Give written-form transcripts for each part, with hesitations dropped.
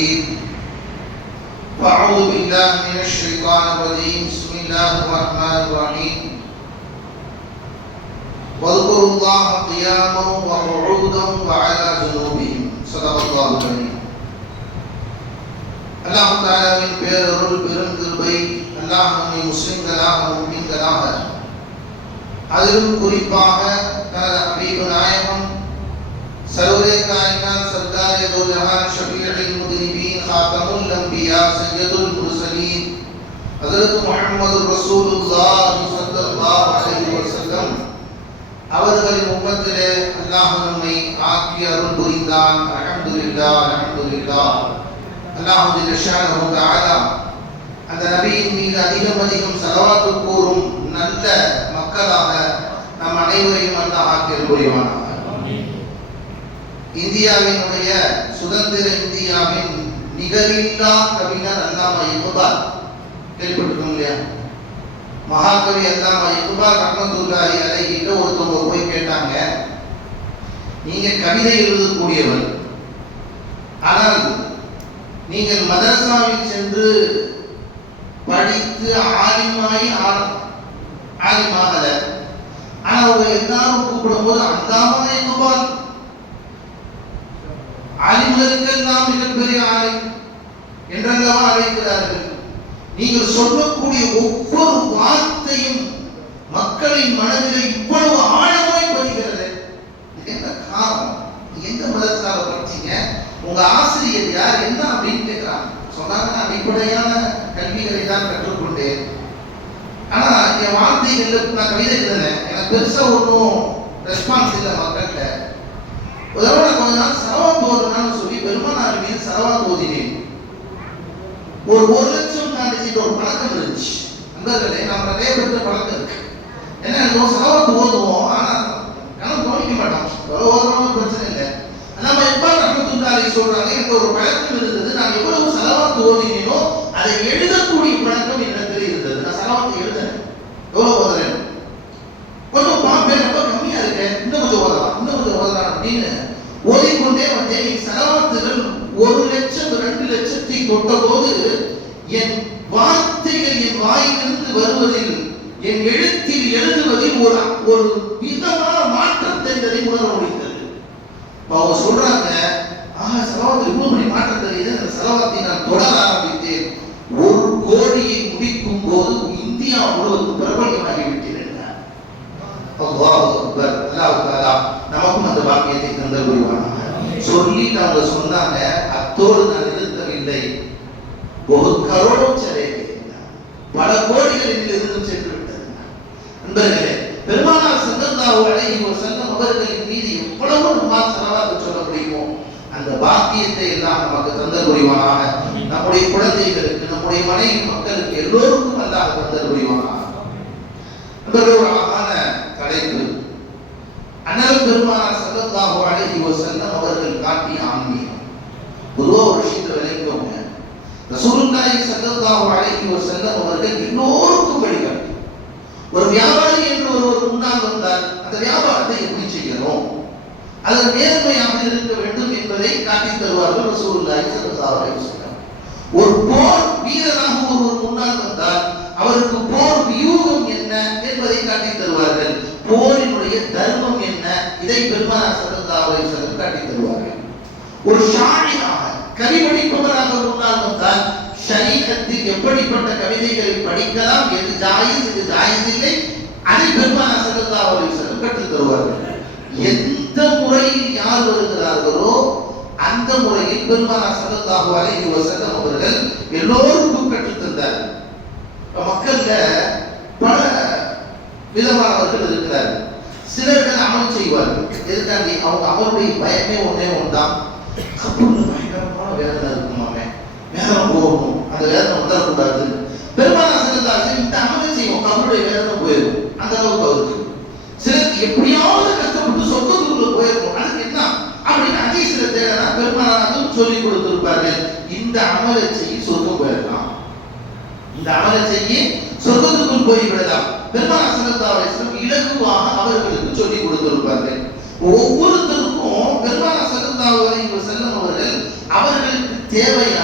المجيد فأعوذ بالله من الشيطان الرجيم بسم الله الرحمن الرحيم واذكروا الله قياما وقعودا وعلى جنوبهم صدق الله العظيم. அல்லாஹ் தஆலாவின் பேரருள் பெரும் கிருபை அல்லாஹ் நம்மை முஸ்லிம்களாக முஃமின்களாக அதிலும் குறிப்பாக தனது ஹபீபு நாயகம் சர்வரே காயினாத் சர்தாரே தோ ஜஹான் ஷஃபீஉல் முத்னிபீன் காத்தமுல் அன்பியா சய்யதுல் முர்சலீன் ஹஜ்ரத் முஹம்மது ரசூலுல்லாஹ் ஸல்லல்லாஹு அலைஹி வஸல்லம் அவர்களின் உம்மத்திலே அல்லாஹ் நம்மை ஆக்கி அருள் புரிந்தான். அல்ஹம்துலில்லாஹ் அல்ஹம்துலில்லாஹ். அல்லாஹ் ஜல்ல ஷானஹு தஆலா அந்த நபியின் மீது அதிகம் ஸலவாத்து கூறும் நல்ல மக்களாக நம் அனைவரையும் அல்லாஹ் ஆக்கி அருள் புரிவானாக. இந்தியாவினுடைய சுதந்திர இந்தியாவின் நிகரில்லா கவிஞர் அல்லாமா இக்பால் கேள்விப்பட்டிருக்கோம் இல்லையா? மகாகவி அல்லாமா இக்பால் ரஹ்மத்துல்லாஹி அலைஹி கிட்ட ஒருத்தவங்க போய் கேட்டாங்க, நீங்க கவிதை எழுதக்கூடியவர், ஆனால் நீங்கள் மதரசாவில் சென்று படித்து ஆலிமாகல, ஆனா அவங்க எல்லாரும் கூப்பிடும் போது அல்லாமா இக்பால் ஆலிம்களுக்கெல்லாம் மிகப்பெரிய ஆலிம் என்றெல்லாம் அழைக்கிறார்கள். நீங்கள் சொல்லக்கூடிய ஒவ்வொரு வார்த்தையும் மக்களின் மனதில் இவ்வளவு ஆழமாய் பதிகிறது. என்ன காரணம்? எந்த மதத்தால படிச்சீங்க? உங்க ஆசிரியர் யார், என்ன அப்படின்னு கேட்கிறாங்க. சொன்னாங்க, அடிப்படையான கல்விகளை தான் கற்றுக்கொண்டேன், ஆனா என் வார்த்தைகள் நான் கவிதை எழுதினேன், எனக்கு பெருசா ஒன்றும் ரெஸ்பான்ஸ் இல்லை மக்கள்கிட்ட. உதவ கொஞ்ச நாள் சலவாத் ஓதுனான்னு சொல்லி பெருமானார் மீது சலவாத் ஓதினேன். ஒரு 1 லட்சம் தாண்டி ஒரு பழக்கம் இருந்துச்சு. நண்பர்களே, நம்ம நிறைய பேருக்கு பழக்கம் இருக்கு. என்ன சலவாத் ஓதுவோம், ஆனா கணக்கு கவனிக்க மாட்டோம். ஓதுறவங்க பிரச்சனை இல்லை. நம்ம இக்பால் ரஹ்மத்துல்லாஹி சொல்றாங்க, எனக்கு ஒரு பழக்கம் இருந்தது, நான் எவ்வளவு சலவாத் ஓதினேனோ அதை எழுதக்கூடிய பழக்கம் எனக்கு இருந்தது. நான் சலவாத் எழுதுறேன், எவ்வளவு ஓதுறேன், கொஞ்சம் பார்ப்பேன், ரொம்ப கம்மியா இருக்கேன், இன்னும் கொஞ்சம் ஓதலாம் அப்படின்னு ஓதிக்கொண்டே வந்தேன். சலவாத்துகள் 1 லட்சம் 2 லட்சத்தை தொட்ட போது என் வார்த்தைகள் என் வாயிலிருந்து வருவதில், என் எழுத்தில் எழுதுவதில் ஒரு விதமான மாற்றம் தெரிந்ததை உணர முடிந்தது. அவங்க சொல்றாங்க, சலவாத்து இவ்வளவு மணி மாற்றம் தெரியுது. அந்த சலவாத்தை நான் தொடர ஆரம்பித்தேன். 1 கோடியை முடிக்கும் போது இந்தியா முழுவதும் பிரபலமாகிவிட்டேன். நமக்கும் அந்த பாக்கியத்தை தந்தல் புரிவானாக. சொல்லிட்டு அவங்க சொன்னாங்க, அத்தோடு நான் நிறுத்தவில்லை, ஒரு கரோடோ சலே, பல கோடிகளில் இருந்து சென்று விட்டது. நண்பர்களே, பெருமானார் ஸல்லல்லாஹு அலைஹி வஸல்லம் அவர்களின் மீது எவ்வளவு நம்மால் ஸலவாத் சொல்ல முடியுமோ அந்த பாக்கியத்தை எல்லாம் நமக்கு தந்தல் புரிவானாக. நம்முடைய குழந்தைகளுக்கு, நம்முடைய மனைவி மக்களுக்கு எல்லோருக்கும் அல்லாஹ் தந்தல் புரிவானாக. ஒரு அழகான தலைப்பு, அண்ணல் பெருமானார் ஸல்லல்லாஹு அலைஹி வஸல்லம் அவர்கள் காட்டிய ஆன்மீகம். பொதுவா ஒரு விஷயத்தை விளங்குவோங்க, ரசூலுல்லாஹி ஸல்லல்லாஹு அலைஹி வஸல்லம் அவர்கள் எல்லோருக்கும் வழிகாட்டி. ஒரு வியாபாரி என்று ஒருவர் முன்னால் வந்தால் அந்த வியாபாரத்தை எப்படி செய்யணும், அது நேர்மையாக இருக்க வேண்டும் என்பதை காட்டித் தருவார்கள் ரசூலுல்லாஹி ஸல்லல்லாஹு அலைஹி வஸல்லம். ஒரு போர் வீரராக ஒருவர் முன்னால் வந்தால் அவருக்கு போர் வியூகம் என்ன என்பதை காட்டித் தருவார்கள். போரினுடைய தர்மம் என்ன, இதை பெருமானார் ஸல்லல்லாஹு அலைஹி வஸல்லம் காட்டித் தருவார்கள். ஒரு ஷாயிராக, கவிபடிப்பவராக முன்னால் வந்தால் ஷரீஅத்தில் எப்படிப்பட்ட கவிதைகளை படிக்கலாம், எது ஜாயிஸ் எது ஜாயிஸ் இல்லை, அதை பெருமானார் ஸல்லல்லாஹு அலைஹி வஸல்லம் கற்றுத் தருவார்கள். எந்த முறையில் யார் வருகிறார்களோ அந்த முறையில் பெருமானார் ஸல்லல்லாஹு அலைஹி வஸல்லம் அவர்கள் எல்லோருக்கும் கற்றுத் தந்தார்கள். மக்கள்ல பல விதமானவர்கள் இருக்கிறார்கள். சிலர்கள் அமல் செய்வார்கள். எதுக்காண்டி? அவங்க அவருடைய பயமே ஒன்றுதான், கபூர்ல பயங்கரமான வேதனை இருக்குமாமே, வேதனை போகணும், அந்த வேதனை வந்துடக்கூடாது. பெருமானார் ஸல்லல்லாஹு அலைஹி வஸல்லம் இந்த அமலை செய்வோம், கபூருடைய வேதனை போயிடும், அந்த அளவுக்கு அவருக்கு. சிலருக்கு எப்படியாவது கஷ்டப்பட்டு சொர்க்கத்துக்குள்ள போயிடணும், அதுக்கு என்ன அப்படின்னு ஹதீஸ்ல தேடனா பெருமானார் சொல்லி கொடுத்திருப்பார்கள். இந்த அமலை செய்ய சொர்க்கம் போயிடலாம், இந்த அமலை செய்ய சொர்க்கத்துக்குள் போய்விடலாம். பெருமானார் ஸல்லல்லாஹு அலைஹி வஸல்லம் இலகுவாக அவர்களுக்கு சொல்லி கொடுத்திருப்பார்கள். ஒவ்வொருத்தருக்கும் பெருமானார் ஸல்லல்லாஹு அலைஹி வஸல்லம் அவர்கள் அவர்களுக்கு தேவையான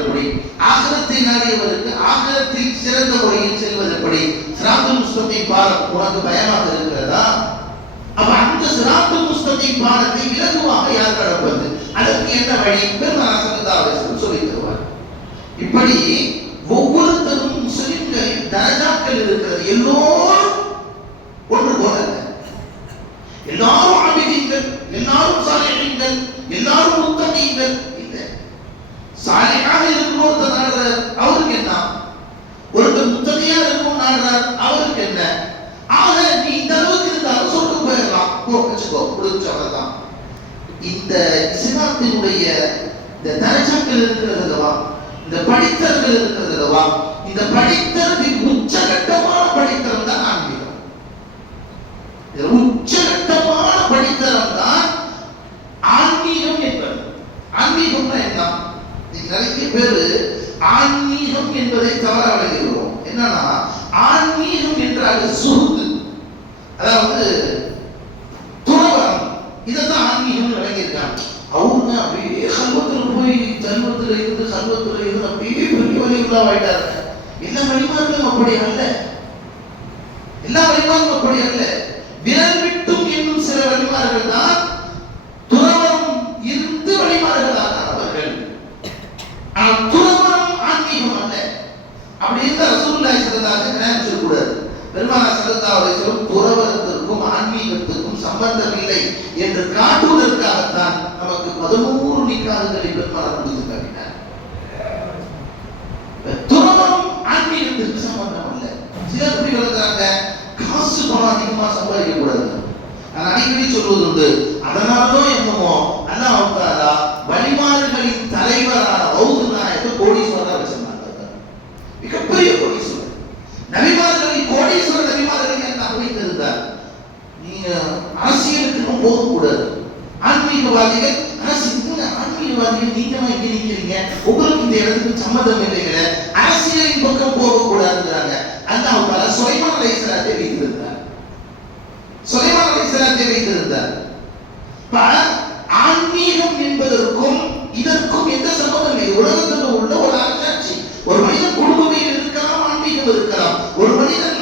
எப்படி, ஆகிரத்தை நாடியவருக்கு ஆகிரத்தில் சிறந்த முறையில் செல்வது எப்படி? சிராத்துல் முஸ்தகீம் பாடம் உனக்கு பயமாக இருக்கிறதா? அப்ப அந்த சிராத்துல் முஸ்தகீம் பாடத்தை இலகுவாக யார் கடப்பது? அதற்கு என்ன வழி? பெருமானார் ஸல்லல்லாஹு அலைஹி வஸல்லம் சொல்லி தருவார். இப்படி ஒவ்வொருத்தரும் முஸ்லிம்களின் தரஜாக்கள் இருக்கிறது. எல்லோரும் ஒன்று போல அல்ல. எல்லாரும் ஆபிதீன்கள், எல்லாரும் சாலிஹீன்கள், எல்லாரும் முத்தகீன்கள் இல்லை. சாலிஹாக இருக்கும் ஒருத்தர் நாடுறார், அவருக்கு என்ன? ஒருத்தர் முத்தகியா இருக்கும் நாடுறார், அவருக்கு என்ன? ஆக நீ இந்த அளவுக்கு இருந்தாலும் சொர்க்கம் போயிடலாம், வச்சுக்கோ, முடிச்சவர்தான். இந்த இஸ்லாத்தினுடைய இந்த தரஜாக்கள் இருக்கிறது அல்லவா, இந்த படித்தர்கள் இருக்கிறது அல்லவா, இந்த படித்தரின் உச்சகட்டமான படித்தரம் தான் ஆன்மீகம். உச்சகட்டமான படித்தரம் தான் ஆன்மீகம் என்பது. ஆன்மீகம்னா என்ன? நிறைய பேரு ஆன்மீகம் என்பதை தவற விளங்குகிறோம். என்னன்னா ஆன்மீகம் என்றால் சுருது, அதாவது துறவரம், இதைத்தான் ஆன்மீகம் விளங்கியிருக்காங்க. அவங்க அப்படியே கல்வத்தில் போய் ஜன்மத்தில் இருந்து கல்வத்தில் இருந்து அப்படியே பெரிய வழிவுள்ளாவாயிட்டாங்க. எல்லா வழிமார்களும் அப்படி அல்ல, எல்லா வழிமார்களும் அப்படி அல்ல. விரல் விட்டும் இன்னும் சில வழிமார்கள் தான் துறவரம் இருந்து வழிமார்களான அவர்கள். ஆனால் துறவரம் ஆன்மீகம் அல்ல. அப்படி இருந்த ரசூலுல்லாஹி ஸல்லல்லாஹு அலைஹி வஸல்லம் சொல்லக்கூடாது. பெருமானார் ஸல்லல்லாஹு அலைஹி வஸல்லம் துறவரத்திற்கும் ஆன்மீகத்துக்கும் சம்பந்தம் இல்லை என்று காட்டுவதற்காகத்தான் நமக்கு 11 நிக்காஹ்களை பெருமானார் முடித்து காட்டினார். துறவரம் ஆன்மீகத்துக்கு சம்பந்தம் அல்ல. சிலர் எப்படி வளர்க்கிறாங்க, காசு பணம் அதிகமா சம்பாதிக்க கூடாது. நான் அடிக்கடி சொல்வது உண்டு. அதனாலதான் என்னமோ அல்லாஹ் தஆலா வழிமாறுகளின் தலைவரான ரவுது நாயக கோடீஸ்வரரா வச்சிருந்தாங்க. மிகப்பெரிய கோடீஸ்வரர். நபிமார்களின் கோடீஸ்வரர் நபிமார்களை என்ன வைத்திருந்தார்? நீங்க அரசியலுக்கு போகக்கூடாது. ஆன்மீகவாதிகள் ஆன்மீகவாதிகள் நீங்க இங்க நிக்கிறீங்க, உங்களுக்கு இந்த இடத்துக்கு சம்மதம் இல்லைங்களே, அரசியலின் பக்கம் போகக்கூடாதுங்கிறாங்க. அல்லாஹ் தஆலா சுலைமான் அலைஹிஸ்ஸலாத்தை வைத்திருந்தார். சுலைமான் அலைஹிஸ்ஸலாத்தை வைத்திருந்தார். ஆன்மீகம் என்பதற்கும் இதற்கும் எந்த சம்பந்தம் இல்லை. உலகத்தில் உள்ள ஒரு அரசாட்சி, ஒரு மனிதன் குடும்பத்தில் இருக்கலாம், ஆன்மீகம் இருக்கலாம். ஒரு மனிதன்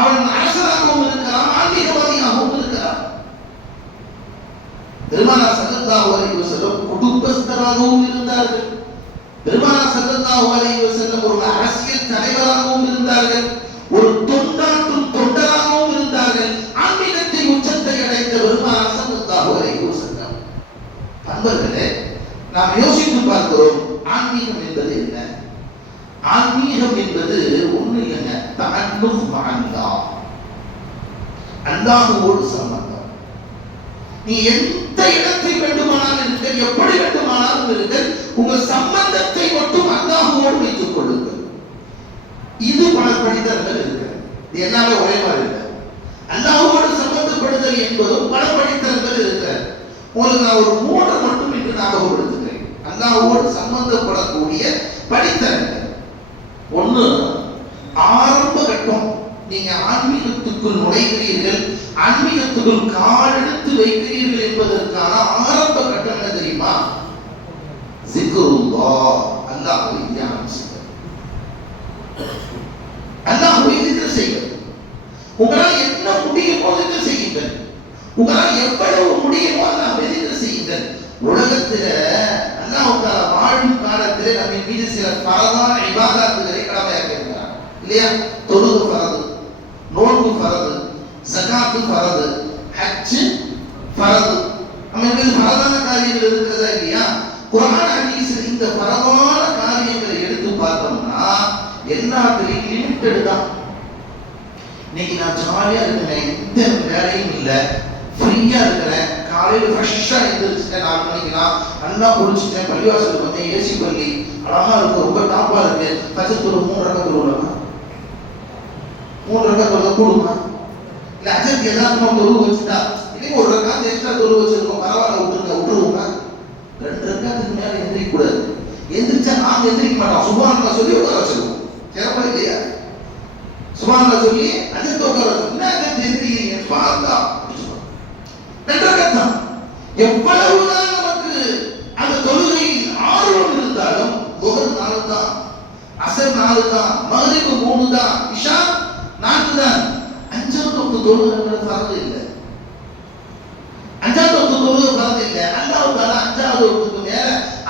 அவன் அரசராகவும் இருக்கலாம், ஆன்மீகவாதியாகவும் இருக்கலாம். பெருமானார் ஸல்லல்லாஹு அலைஹி வஸல்லம் குடும்பஸ்தராகவும் இருந்தார்கள். பெருமானார் ஸல்லல்லாஹு அலைஹி வஸல்லம் ஒரு அரசியல் தலைவராகவும் இருந்தார்கள், ஒரு தொண்டாற்றும் தொண்டராகவும் இருந்தார்கள். ஆன்மீகத்தின் உச்சத்தை அடைந்த பெருமானார் ஸல்லல்லாஹு அலைஹி வஸல்லம். அன்பர்களே, நாம் யோசித்து பார்க்கிறோம், ஆன்மீகம் என்பது என்ன? ஆன்மீகம் என்பது ஒண்ணு இல்லைங்க, தஅல்லுஃப் மஅல்லாஹ், அல்லாஹ்வோடு சம்பந்தம். நீ எந்த இடத்தில் வேண்டுமானாலும் இருக்க, எப்படி வேண்டுமானாலும் இருக்க, உங்கள் சம்பந்தத்தை மட்டும் அல்லாஹ்வோடு வைத்துக் கொள்ளுங்கள். இது பல படித்தர்கள் இருக்கிறது. இது எல்லாமே ஒரே மாதிரி இல்லை. அல்லாஹ்வோடு சம்பந்தப்படுதல் என்பதும் பல படித்தர்கள் இருக்கிறது. உங்களுக்கு நான் ஒரு 3 மட்டும் இன்று ஞாபகப்படுத்துகிறேன். அல்லாஹ்வோடு சம்பந்தப்படக்கூடிய படித்தர்கள். ஒண்ணு, ஆரம்ப கட்டம். நீங்க ஆன்மீகத்துக்குள் நுழைகிறீர்கள், ஆன்மீகத்துக்குள் கால் எடுத்து வைக்கிறீர்கள் என்பதற்கான ஆரம்ப கட்டம் என்ன தெரியுமா? ஸிக்ருல்லாஹ், அல்லாஹ்வை தியானம் செய்வது, அல்லாஹ்வை திக்ர் செய்வது. உங்களால் என்ன முடியுமோ திக்ர் செய்யுங்கள். உங்களால் எவ்வளவு முடியுமோ அல்லாஹ்வை திக்ர் செய்யுங்கள். உலகத்துல அல்லாஹ் தஆலா வாழும் காலத்திலே நம்ம மீது சில ஃபரதான இபாதத்துகளை கடமையாக்கி இருக்கிறார் இல்லையா? தொழுகை ஃபரது, நோன்பு ஃபரது, ஸகாத் ஃபரது, ஹஜ் ஃபரது. நம்ம மீது ஃபரதான காரியங்கள் இருக்கிறதா இல்லையா? குர்ஆன் ஹதீஸ்ல இந்த ஃபரதான காரியங்களை எடுத்து பார்த்தோம்னா எல்லாத்துலயும் லிமிட்டட் தான். இன்னைக்கு நான் ஜாலியா இருக்கிறேன், எந்த வேலையும் இல்லை, ஃப்ரீயா இருக்கிறேன், காலையில ஃப்ரெஷ்ஷா எழுந்திருச்சுட்டேன், 4 மணிக்குலாம் நல்லா குளிச்சுட்டேன், பள்ளிவாசலுக்கு வந்து ஏசி பள்ளி அழகா இருக்கு, ரொம்ப டாப்பா இருக்கு, பச்சத்தூர் 3 ரகத்தில் உள்ளமா 3 ரகத்தில் கூடுமா? இல்லை அஜருக்கு எல்லாருக்கும் தொழுவு வச்சுட்டா இல்லைங்க, ஒரு ரகாத்து எக்ஸ்ட்ரா தொழுவு வச்சிருக்கோம், பரவாயில்ல விட்டுருவோமா? 2 ரகாத்துக்கு மேல எந்திரிக்க கூடாது. எந்திரிச்சா நாங்க எந்திரிக்க மாட்டோம், சுப்ஹானல்லாஹ் சொல்லி உட்கார வச்சிருக்கோம். சிறப்பா இல்லையா? சுப்ஹானல்லாஹ் சொல்லி அஜருக்கு உட்கார வச்சிருக்கோம். என்ன அஜருக்கு எந்திரிக்கிறீங்க? சுப்ஹானல்லாஹ் 2 ரகாத்தான். எவ்வளவுதான் நமக்கு அந்த தொழுகையில் ஆர்வம் இருந்தாலும், முகர் 4 அசர் 4 தான், மகரிபு 3 தான், இஷா 4 தான். 5வது வக்து தொழுகிறது ஃபர்து இல்லை. 5வது வக்து தொழுகிறது ஃபர்து இல்லை. அல்லாஹ் தஆலா 5வது வக்துக்கு மேல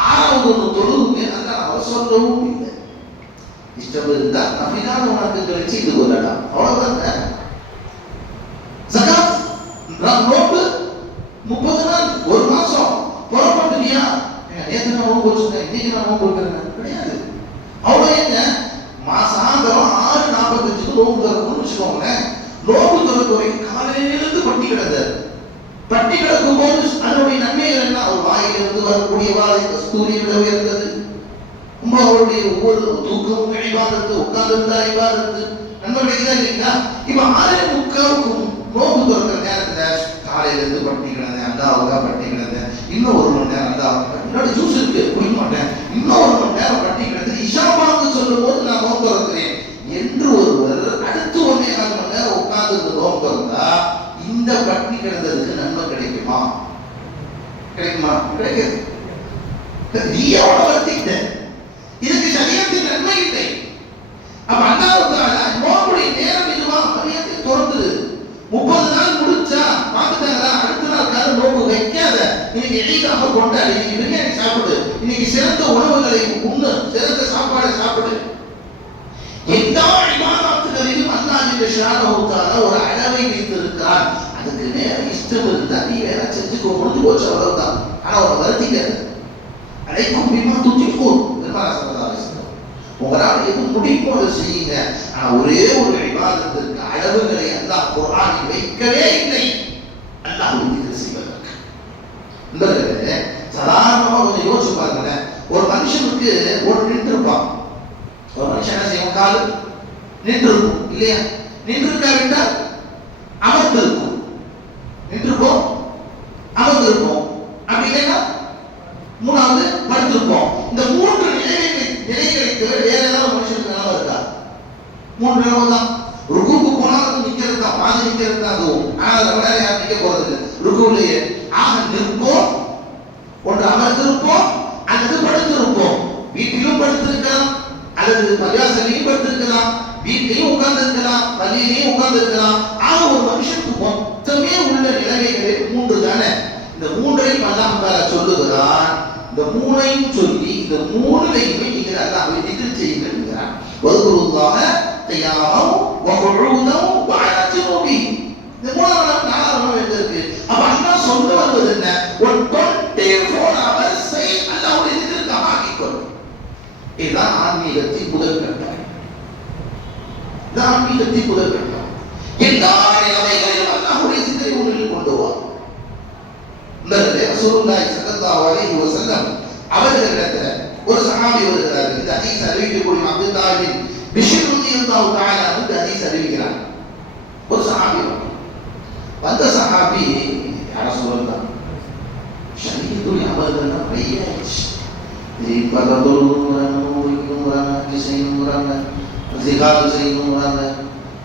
6வது வக்து தொழுவுமே அல்லாஹ் அவசரவும் இல்லை. இஷ்டம் இருந்தா நஃபிலான வணக்கங்களை செய்து கொள்ளலாம், அவ்வளவுதான். ஜகாத் நோன்பு 30 நாள், ஒரு மாசம் புறப்பட்டுறியா, நேற்று நான் நோன்பு வச்சுருந்தேன், இன்னைக்கு நான் நோன்பு வைக்கிறேன் கிடையாது. அவ்வளோ என்ன, மாசாந்தரம் 6:45 நோன்பு திறக்கணும்னு வச்சுக்கோங்களேன். நோன்பு திறக்க வரைக்கும் காலையிலிருந்து பட்டி கிடந்தார். பட்டி கிடக்கும் போது அதனுடைய நன்மைகள் என்ன, அவர் வாயிலிருந்து வரக்கூடிய வாழை கஸ்தூரி விட உயர்ந்தது. அவருடைய ஒவ்வொரு தூக்கமும் இபாதத்து, உட்கார்ந்து இபாதத்து, நன்மைகள் இல்லைங்களா? இப்ப 6:45 நோன்பு திறக்கிற நேரத்துல காலையில இருந்து பட்டி கிடந்தேன், அல்லாவுக்கா பட்டி கிடந்தேன், இன்னும் 1 மணி நேரம் அல்லாவுக்கா, என்னோட ஜூஸ் இருக்கு குடிக்க மாட்டேன், இன்னும் 1 மணி நேரம் பட்டி கிடந்து இஷாவாக்கு சொல்லும் போது நான் நோன்பு திறக்கிறேன் என்று ஒருவர் அடுத்து 1.25 மணி நேரம் உட்கார்ந்து நோன்பு திறந்தா இந்த பட்டி கிடந்ததுக்கு நன்மை கிடைக்குமா? கிடைக்குமா? கிடைக்காது. நீ எவ்வளவு வருத்திட்ட, இதுக்கு சரியத்தின் நன்மை இல்லை. அப்ப அல்லாஹ் நோம்புடைய நேரம் இதுவா, சரியத்தை திறந்து 30 நாள் முடிச்சா பார்த்துட்டாங்களா, அடுத்த நாள் காலை நோம்பு வைக்காத, இன்னைக்கு எளிதாக கொண்டாடி, இன்னைக்கு பிரியாணி சாப்பிடு, இன்னைக்கு சிறந்த உணவுகளை உண்ணு, சிறந்த சாப்பாடை சாப்பிடு. எல்லா இபாதத்துகளிலும் அல்லாஹ் ஜல்லல்லாஹு தஆலா ஒரு அளவை வைத்திருக்கிறார். அதுக்கு நேர இஷ்டம் இருந்தா நீ வேற செஞ்சுக்கோ, முடிஞ்சு போச்சு, அவ்வளவுதான். ஆனா ஒரு வருத்திக்காது. அலைக்கும் பிமா துதிக்கும் பெருமானார் ஸல்லல்லாஹு அலைஹி வஸல்லம், உங்களால் எது முடியுமோ அதை செய்யுங்க. ஆனா ஒரே ஒரு இபாதத்திற்கு அளவுகளை அல்லாஹ் குர்ஆனில் வைக்கவே இல்லை, அல்லாஹ் திக்ர் செய்வதற்கு. இந்த சாதாரணமா கொஞ்சம் யோசிச்சு பாருங்களேன். ஒரு மனுஷனுக்கு ஒரு நின்று இருப்பான், ஒரு மனுஷன் என்ன செய்வான், கால் நின்று இருக்கும் இல்லையா? நின்று இருக்காவிட்டால் அமர்ந்து இருக்கும், நின்றுப்போம் அமர்ந்திருப்போம், அப்படி இல்லைன்னா 3வது படுத்திருப்போம். இந்த 3 நிலைகளுக்கு வேற ஏதாவது மனுஷனுக்கு நிலவ இருக்கா? 3 நிலவு தான். ருக்குக்கு போனாலும் நிக்கிறது தான், பாதி நிக்கிறது தான் அதுவும். ஆனா அதை வேற யாரும் நிக்க போறது இல்லை ருக்குவிலேயே. ஆக நிற்போம், ஒன்று அமர்ந்திருப்போம் அல்லது படுத்திருப்போம். வீட்டிலும் படுத்திருக்கலாம் அல்லது பள்ளிவாசலையும் படுத்திருக்கலாம், வீட்டிலையும் உட்கார்ந்து இருக்கலாம், பள்ளியிலையும் உட்கார்ந்து இருக்கலாம். ஆக ஒரு மனுஷனுக்கு மொத்தமே உள்ள நிலைமைகளே 3 தானே. இந்த 3ஐயும் அல்லாஹ் சொல்லுகிறான். இந்த 3ஐயும் சொல்லி இந்த 3லையுமே நீங்கள் அல்லாஹ்வை திக்ர் செய்யுங்கள் என்கிறான். வذ்குருல்லாஹ கியாமன் வ குஊதன் வ அலா ஜுனூபிஹி. இந்த 3வது 4வது எங்க இருக்கு? அப்ப அல்லாஹ் சொல்ல வருவது என்ன? ஒரு 24 hours அல்லாஹ்வுடைய திக்ருக்கு ஆக்கிக்கொள். இதுதான் ஆன்மீகத்தின் முதல் கட்டம். இதுதான் ஆன்மீகத்தின் முதல் கட்டம். எல்லா நிலைமைகளிலும் அல்லாஹ்வுடைய திக்ரை உன்னில் கொண்டு வா. ரசூலுல்லாஹி ஸல்லல்லாஹு அலைஹி வஸல்லம் அவர்களிடத்துல ஒரு சஹாபி வருகிறார். இந்த ஹதீஸ் அறிவிக்கக்கூடிய அப்துல்லாஹ் பின் பிஷ்ர் ரலியல்லாஹு தஆலா இந்த ஹதீஸ் அறிவிக்கிறார். ஒரு சஹாபி வந்த சஹாபி யா ரசூலுல்லாஹ், ஷரீஅத்துல் அமல்னா பையாச்சு,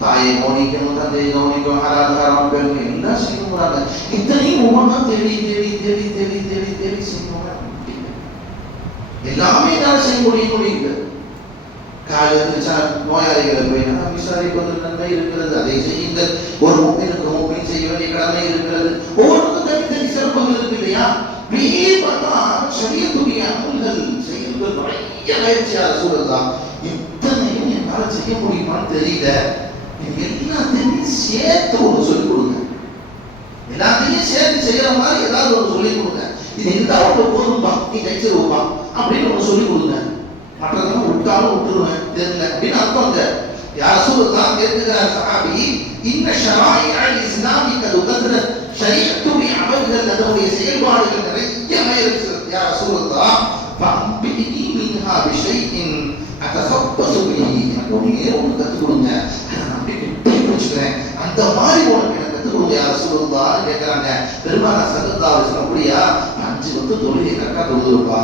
தாயை கவனிக்கணும், தந்தையை கவனிக்கணும், ஹலால் ஹராம் பெரும் எல்லாம் செய்யணுங்கிறாங்க. இத்தனையும் ஒவ்வொன்றா தேடி தேடி தேடி தேடி தேடி தேடி செய்யணும். எல்லாமே என்னால் செய்ய முடியல. காலையில் நோயாளிகளை போய் விசாரிப்பது நன்மை இருக்கிறது, அதை செய்யுங்கள். ஒரு மூமினுக்கு மூமின் செய்ய வேண்டிய கடமை இருக்கிறது. ஒவ்வொருக்கும் தனித்தனி சிறப்புகள் இருக்கு இல்லையா? ஷரியத்துடைய அமல்கள் செயல்கள் நிறைய பயிற்சியாளர் சூழல்தான். இத்தனையும் என்னால் செய்ய முடியுமான்னு தெரியல. எல்லாத்தையும் சேர்த்து ஒன்று சொல்லிக் கொடுங்க. எல்லாத்தையும் சேர்த்து செய்யற மாதிரி ஏதாவது ஒன்று சொல்லிக் கொடுங்க. இது இருந்தா அவ்வளவு போதும்பா, நீ ஜெயிச்சிருவா அப்படின்னு ஒன்று சொல்லிக் கொடுங்க. மற்றதெல்லாம் விட்டாலும் விட்டுருவேன் தெரியல அப்படின்னு அர்த்தம். இல்லை யார் ரசூலுல்லாஹ் கேட்கிறார் சஹாபி, இன்ன ஷராயிஅல் இஸ்லாமிக துகத்ரத், ஷரீஅத்துடைய அமல்கள் அதனுடைய செயல்பாடுகள் நிறைய இருக்கிறது. யார் ரசூலுல்லாஹ் ஃபஅம்பினி மின்ஹா பிஷைஇன் அத்தஸப்பஸு பிஹி, ஒண்ணே ஒன்று கற்றுக் கொடுங்க, அந்த மாதிரி உனக்கு எனக்கு கற்றுக் கொடுங்க யார் ரசூலுல்லாஹ் கேட்கிறாங்க. பெருமானார் ஸல்லல்லாஹு அலைஹி வஸல்லம் அப்படியா 5 வந்து தொழுகை கரெக்டா தொழுதுருப்பா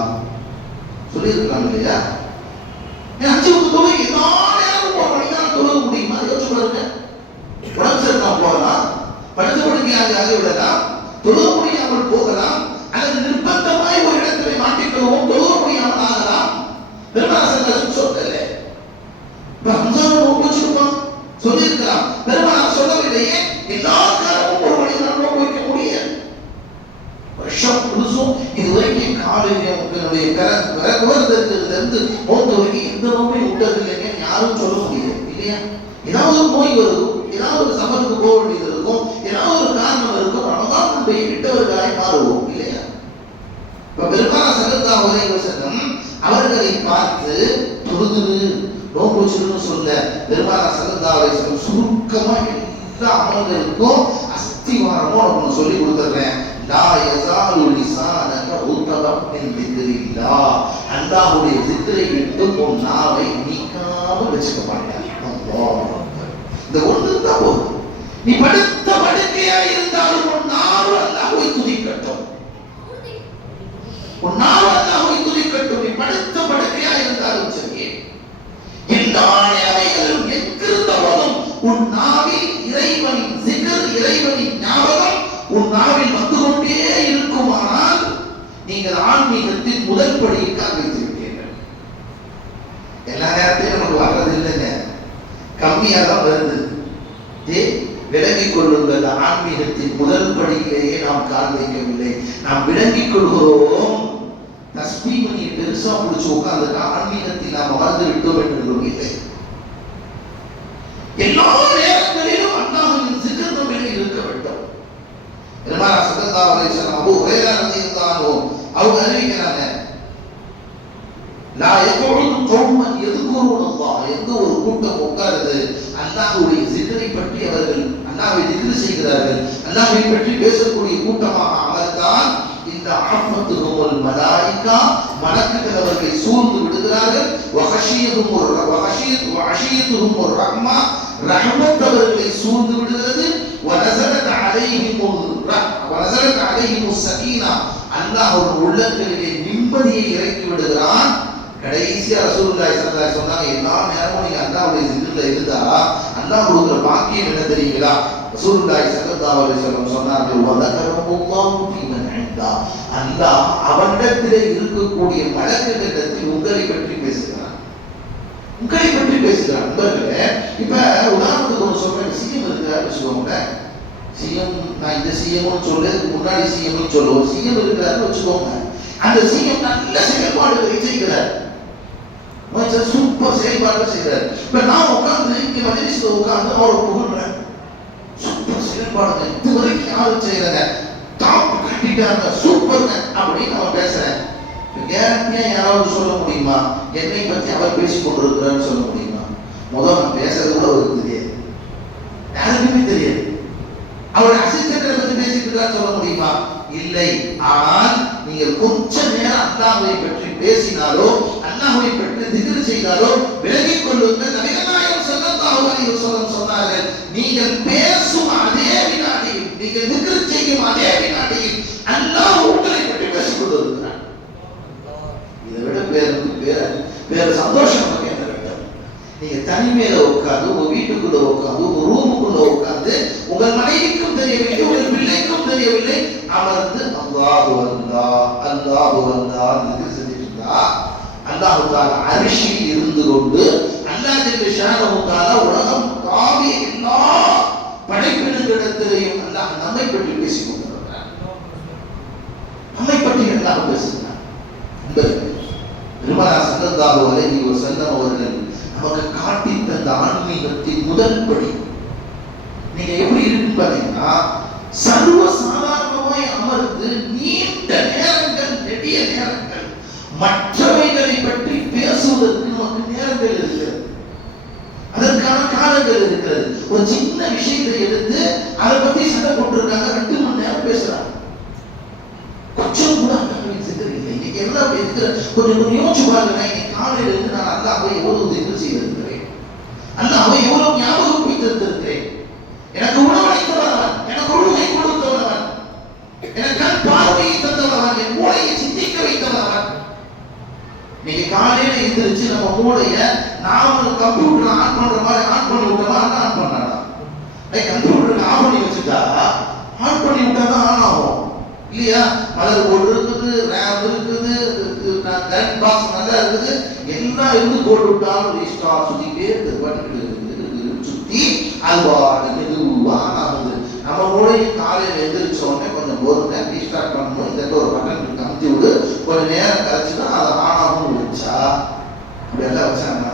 சொல்லியிருக்கலாம் இல்லையா? 5 வந்து தொழுகை எல்லா நேரமும் 1 மணி நேரம் தொழுக முடியுமா? யோசிச்சு பாருங்க. உடம்பு சரியில்லாம போகலாம், படுத்த படுக்கையாக ஆகிவிடலாம், தொழுக முடியாமல் போகலாம், அல்லது நிர்பந்தமாய் ஒரு இடத்துல மாட்டிக்கொள்வோம், தொழுக முடியாமல் ஆகலாம். பெருமானார் ஸல்லல்லாஹு அலைஹி வஸல்லம் சொல்லல பெருமானார் சொல்லவில்லையே எல்லா காலமும் ஒரு மனிதனால் நோன்பு வைக்க முடியாது. வருஷம் முழுசும் இதுவரைக்கும் காலையினுடைய பிறந்ததிலிருந்து மௌத்து வரைக்கும் எந்த நோம்பையும் விட்டதில்லைங்க யாரும் சொல்ல முடியாது இல்லையா? ஏதாவது ஒரு நோய் வருது, ஏதாவது ஒரு சபருக்கு போக வேண்டியது இருக்கும், ஏதாவது ஒரு காரணம் இருக்கும், ரமதான் நோன்பை விட்டவர்களாய் மாறுவோம் இல்லையா? இப்ப பெருமானார் ஸல்லல்லாஹு அலைஹி வஸல்லம் அவர்களை பார்த்து தொழுது நோன்பு வச்சிருன்னு சொல்ல பெருமானார் ஸல்லல்லாஹு அலைஹி வஸல்லம் சுருக்கமா எல்லா அமல்களுக்கும் அஸ்திவாரமும் உனக்கு சொல்லி கொடுத்துறேன். லா யஸாலு லிசானக உத்தபம் மின் திக்ரில்லாஹ், அல்லாஹ்வுடைய திக்ரை விட்டு உன் நாவை நீக்காம வச்சுக்க மாட்டாய். இந்த ஒன்று தான் போதும். நீ படுத்த படுக்கையா இருந்தாலும் உன் நாவு அல்லாஹ்வை துதிக்கட்டும், உன் நாவு அல்லாஹ்வை துதிக்கட்டும். நீ படுத்த படுக்கையா இருந்தாலும் சரி, எல்லா நிலைமைகளிலும் எங்கிருந்த போதும் உன் நாவில் இறைவனின் சிகர், இறைவனின் ஞாபகம் உன் நாவில் வந்து கொண்டே இருக்குமானால் நீங்கள் ஆன்மீகத்தின் முதல் படியை காண்பித்து விட்டீர்கள். எல்லா நேரத்தையும் நமக்கு வர்றது இல்லைங்க, கம்மியாக தான் வருது. விளங்கிக் கொள்ளுங்கள், ஆன்மீகத்தின் முதல் படியிலேயே நாம் கால் வைக்கவில்லை. நாம் விளங்கிக் கொள்கிறோம், தஸ்பீஹ் பண்ணி பெருசா பிடிச்சு உட்கார்ந்து ஆன்மீகத்தில் நாம் மறந்து விட்டோம் என்று இல்லை. எல்லா நேரங்களிலும் அல்லாஹ்வின் சிக்கர் நம்மிலே இருக்க வேண்டும். பெருமானார் ஸல்லல்லாஹு அலைஹி வஸல்லம் அபூ ஹுரைரா ரலியல்லாஹு அவங்க அறிவிக்கிறாங்க, லா யகுது கௌமன் யذ்குருனல்லாஹ், எந்த ஒரு கூட்டம் உட்கார்ந்து அல்லாஹ்வுடைய சிக்கரை பற்றி அவர்கள் அல்லாஹ்வை திக்ர் செய்கிறார்கள், அல்லாஹ்வை பற்றி பேசக்கூடிய கூட்டமாக அமர்ந்தால் இந்த ஆஃபத்துஹுல் மலாயிகா, மலக்குகள் அவர்களை சூழ்ந்து விடுகிறார்கள். வஹஷியத்துஹும் ரஹ்மா, ரஹ்மத் அவர்களை சூழ்ந்து விடுகிறது. வனஸலத் அலைஹிமுஸ் ஸகீனா, அல்லாஹ் ஒரு உள்ளங்களிலே நிம்மதியை இறக்கி விடுகிறான். கடைசியா ரசூலுல்லாஹி ஸல்லல்லாஹு அலைஹி வஸல்லம் சொன்னாங்க, எல்லா நேரமும் நீங்க அல்லாஹ்வுடைய zikர்ல இருந்தா அல்லாஹ் கொடுக்கிற பாக்கியம் என்ன தெரியுங்களா? ரசூலுல்லாஹி ஸல்லல்லாஹு அலைஹி வஸல்லம் சொன்னார்கள், வதகரல்லாஹு ஃபீமன் இன்தா, அல்லாஹ் அவனிடத்திலே இருக்கக்கூடிய மலக்குகளிடத்தில் உங்களை பற்றி பேசுகிறான், உங்களை பற்றி பேசுகிறான். நண்பர்களே, இப்ப உதாரணத்துக்கு ஒன்று சொல்றேன், சிஎம் இருக்கிறார் வச்சுக்கோங்க. சிஎம், நான் இந்த சிஎம்னு சொல்றதுக்கு முன்னாடி சிஎம்னு சொல்லுவோம். சிஎம் இருக்கிறாருன்னு வச்சுக்கோங்க. அந்த சிஎம் நல்ல செயல்பாடுகளை செய்கிறார், சூப்பர் செயல்பாடுகள் செய்கிறார். இப்ப நான் உட்கார்ந்து இங்க மஜ்லிஸ்ல உட்கார்ந்து அவரை புகழ்றேன், சூப்பர் செயல்பாடுங்க, இதுவரைக்கும் யாரும் செய்யறங்க, டாப் கட்டிட்டாங்க, சூப்பர்ங்க அப்படின்னு அவன் பேசுறேன். கேரண்டியா யாராவது சொல்ல முடியுமா என்னை பத்தி அவர் பேசிக் கொண்டிருக்கிறான்னு சொல்ல முடியுமா? முதல் நான் பேசுறது கூட அவருக்கு தெரியாது, யாருக்குமே தெரியாது. அவருடைய அசிஸ்டன்ட் பத்தி பேசிட்டு இருக்கான்னு சொல்ல முடியுமா? இல்லை. ஆனால் நீங்கள் கொஞ்ச நேரம் அல்லாஹ்வை பற்றி பேசினாலோ, அல்லாஹ்வை பற்றி திக்ர் செய்தாலோ விலகிக் கொள்ளுங்கள். நபிகள் நாயகம் ஸல்லல்லாஹு அலைஹி வஸல்லம் சொன்னார்கள், நீங்கள் பேசும் அதே வினாடியில், நீங்கள் திக்ர் செய்யும் அதே வினாடியில் அல்லாஹ் உங்களை பற்றி பேசிக் கொண்டிருக்கிறார். இதை விட வேறு சந்தோஷம் நமக்கு என்ன வேண்டும்? நீங்க தனிமையில உட்கார்ந்து, உங்க வீட்டுக்குள்ள உட்கார்ந்து, உங்க ரூமுக்குள்ள உட்கார்ந்து, உங்கள் மனைவிக்கும் தெரியவில்லை, உங்கள் பிள்ளைக்கும் தெரியவில்லை, அமர்ந்து அல்லாஹு அல்லாஹ் அல்லாஹு அல்லாஹ் திக்ர் செஞ்சுட்டு இருந்தா அல்லாஹ் தஆலா அர்ஷில் இருந்து கொண்டு அல்லாஹ் ஜல்ல ஷானஹு தஆலா உலகம் காவிய எல்லா படைப்பினங்களிடத்திலேயும் அல்லாஹ் நம்மை பற்றி பேசிக் கொண்டிருக்கிறார். நம்மை பற்றி அல்லாஹ் பேசுகிறார். பெருமானார் ஸல்லல்லாஹு அலைஹி வஸல்லம் அவர்கள் நமக்கு காட்டி தந்த ஆன்மீகத்தின் முதல் படி நீங்க எப்படி இருக்கு பாத்தீங்கன்னா, சர்வ சாதாரணமாய் அமர்ந்து நீண்ட நேரங்கள், நெடிய நேரங்கள் மற்றவைகளை பற்றி பேசுவதற்கு நமக்கு நேரங்கள் இருக்கிறது, அதற்கான காலங்கள் இருக்கிறது. ஒரு சின்ன விஷயத்தை எடுத்து அதை பத்தி சண்டை போட்டிருக்காங்க, 2 மணி நேரம் பேசுறாங்க, கொஞ்சம் கூட இல்லை. இன்னைக்கு எல்லாம் கொஞ்சம் யோசிச்சு பாருங்க. இன்னைக்கு காலையில இருந்து நான் அல்லாஹ்வை எவ்வளவு திக்ர் செய்திருக்கிறேன், அல்லாஹ்வை எவ்வளவு ஞாபகம் வைத்திருக்கிறேன். எனக்கு உணவளித்தவன், எனக்கு உணவை கொடுத்தவன், எனக்கு கண் பார்வையை தந்தவன், என் மூளையை சிந்திக்க வைத்தவன். இன்னைக்கு காலையில எந்திரிச்சு நம்ம மூளைய நாம கம்ப்யூட்டர் ஆன் பண்ற மாதிரி ஆன் பண்ணி விட்டோமா, ஆன் பண்ணாடா? கம்ப்யூட்டர் ஆன் பண்ணி வச்சுட்டா, ஆன் பண்ணி விட்டாதான் ஆன் ஆகும் இல்லையா? மதர் போர்டு இருக்குது, ரேம் இருக்குது, கரண்ட் பாக்ஸ் நல்லா இருக்குது, எல்லாம் இருந்து போட்டு விட்டாலும் ரீஸ்டார் சுத்திட்டே இருக்குது, சுத்தி அது பாட்டு மெதுவாக ஆகுது. நம்ம மூளையை காலையில் எந்திரிச்ச உடனே கொஞ்சம் பொறுங்க, ரீஸ்டார்ட் பண்ணணும், இந்த ஒரு பட்டன் கமுத்தி விடு, கொஞ்சம் நேரம் கழிச்சுன்னா அதை ஆனாகும் வச்சா அப்படி எல்லாம் வச்சாங்க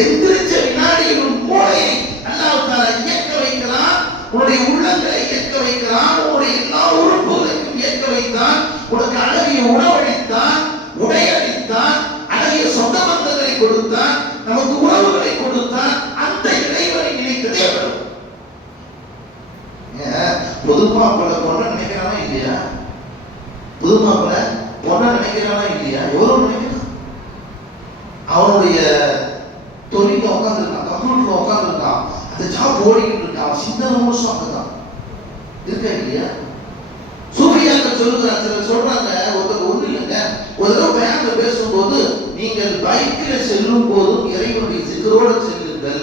எந்திரிச்ச வினாடியின் மூளையை அல்லாஹ் இயக்க வைக்கிறான். உன்னுடைய உள்ளங்களை இயக்க வைக்கிறான். உன்னுடைய எல்லா உறுப்புகளையும் இயக்க வைத்தான். உனக்கு அழகிய உணவளித்தான், உடையளித்தான், அழகிய சொந்த பந்தங்களை கொடுத்தான், நமக்கு உறவுகளை கொடுத்தான். அந்த இறைவனை நினைத்ததே வரும். பொதுமாப்பிள்ள பொண்ணு நினைக்கிறானா இல்லையா? புதுமாப்பிள்ள பொண்ணை நினைக்கிறானா இல்லையா? எவ்வளவு நினைக்கிறான்? அவனுடைய தொழில உட்காந்துருக்கான், கம்ப்யூட்டர்ல உட்காந்துருக்கான், அந்த ஜாப் ஓடிக்கிட்டு இருக்கான், சிந்தனை முழுசும் அங்கதான் இருக்கா இல்லையா? சூரியாக்கள் சொல்லுகிறாங்க, சிலர் சொல்றாங்க, ஒருத்தர் ஒண்ணு இல்லைங்க, ஒரு தடவை பேங்க்ல பேசும்போது நீங்கள் பைக்கில் செல்லும் போதும் இறைவனுடைய சிக்கரோட செல்லுங்கள்,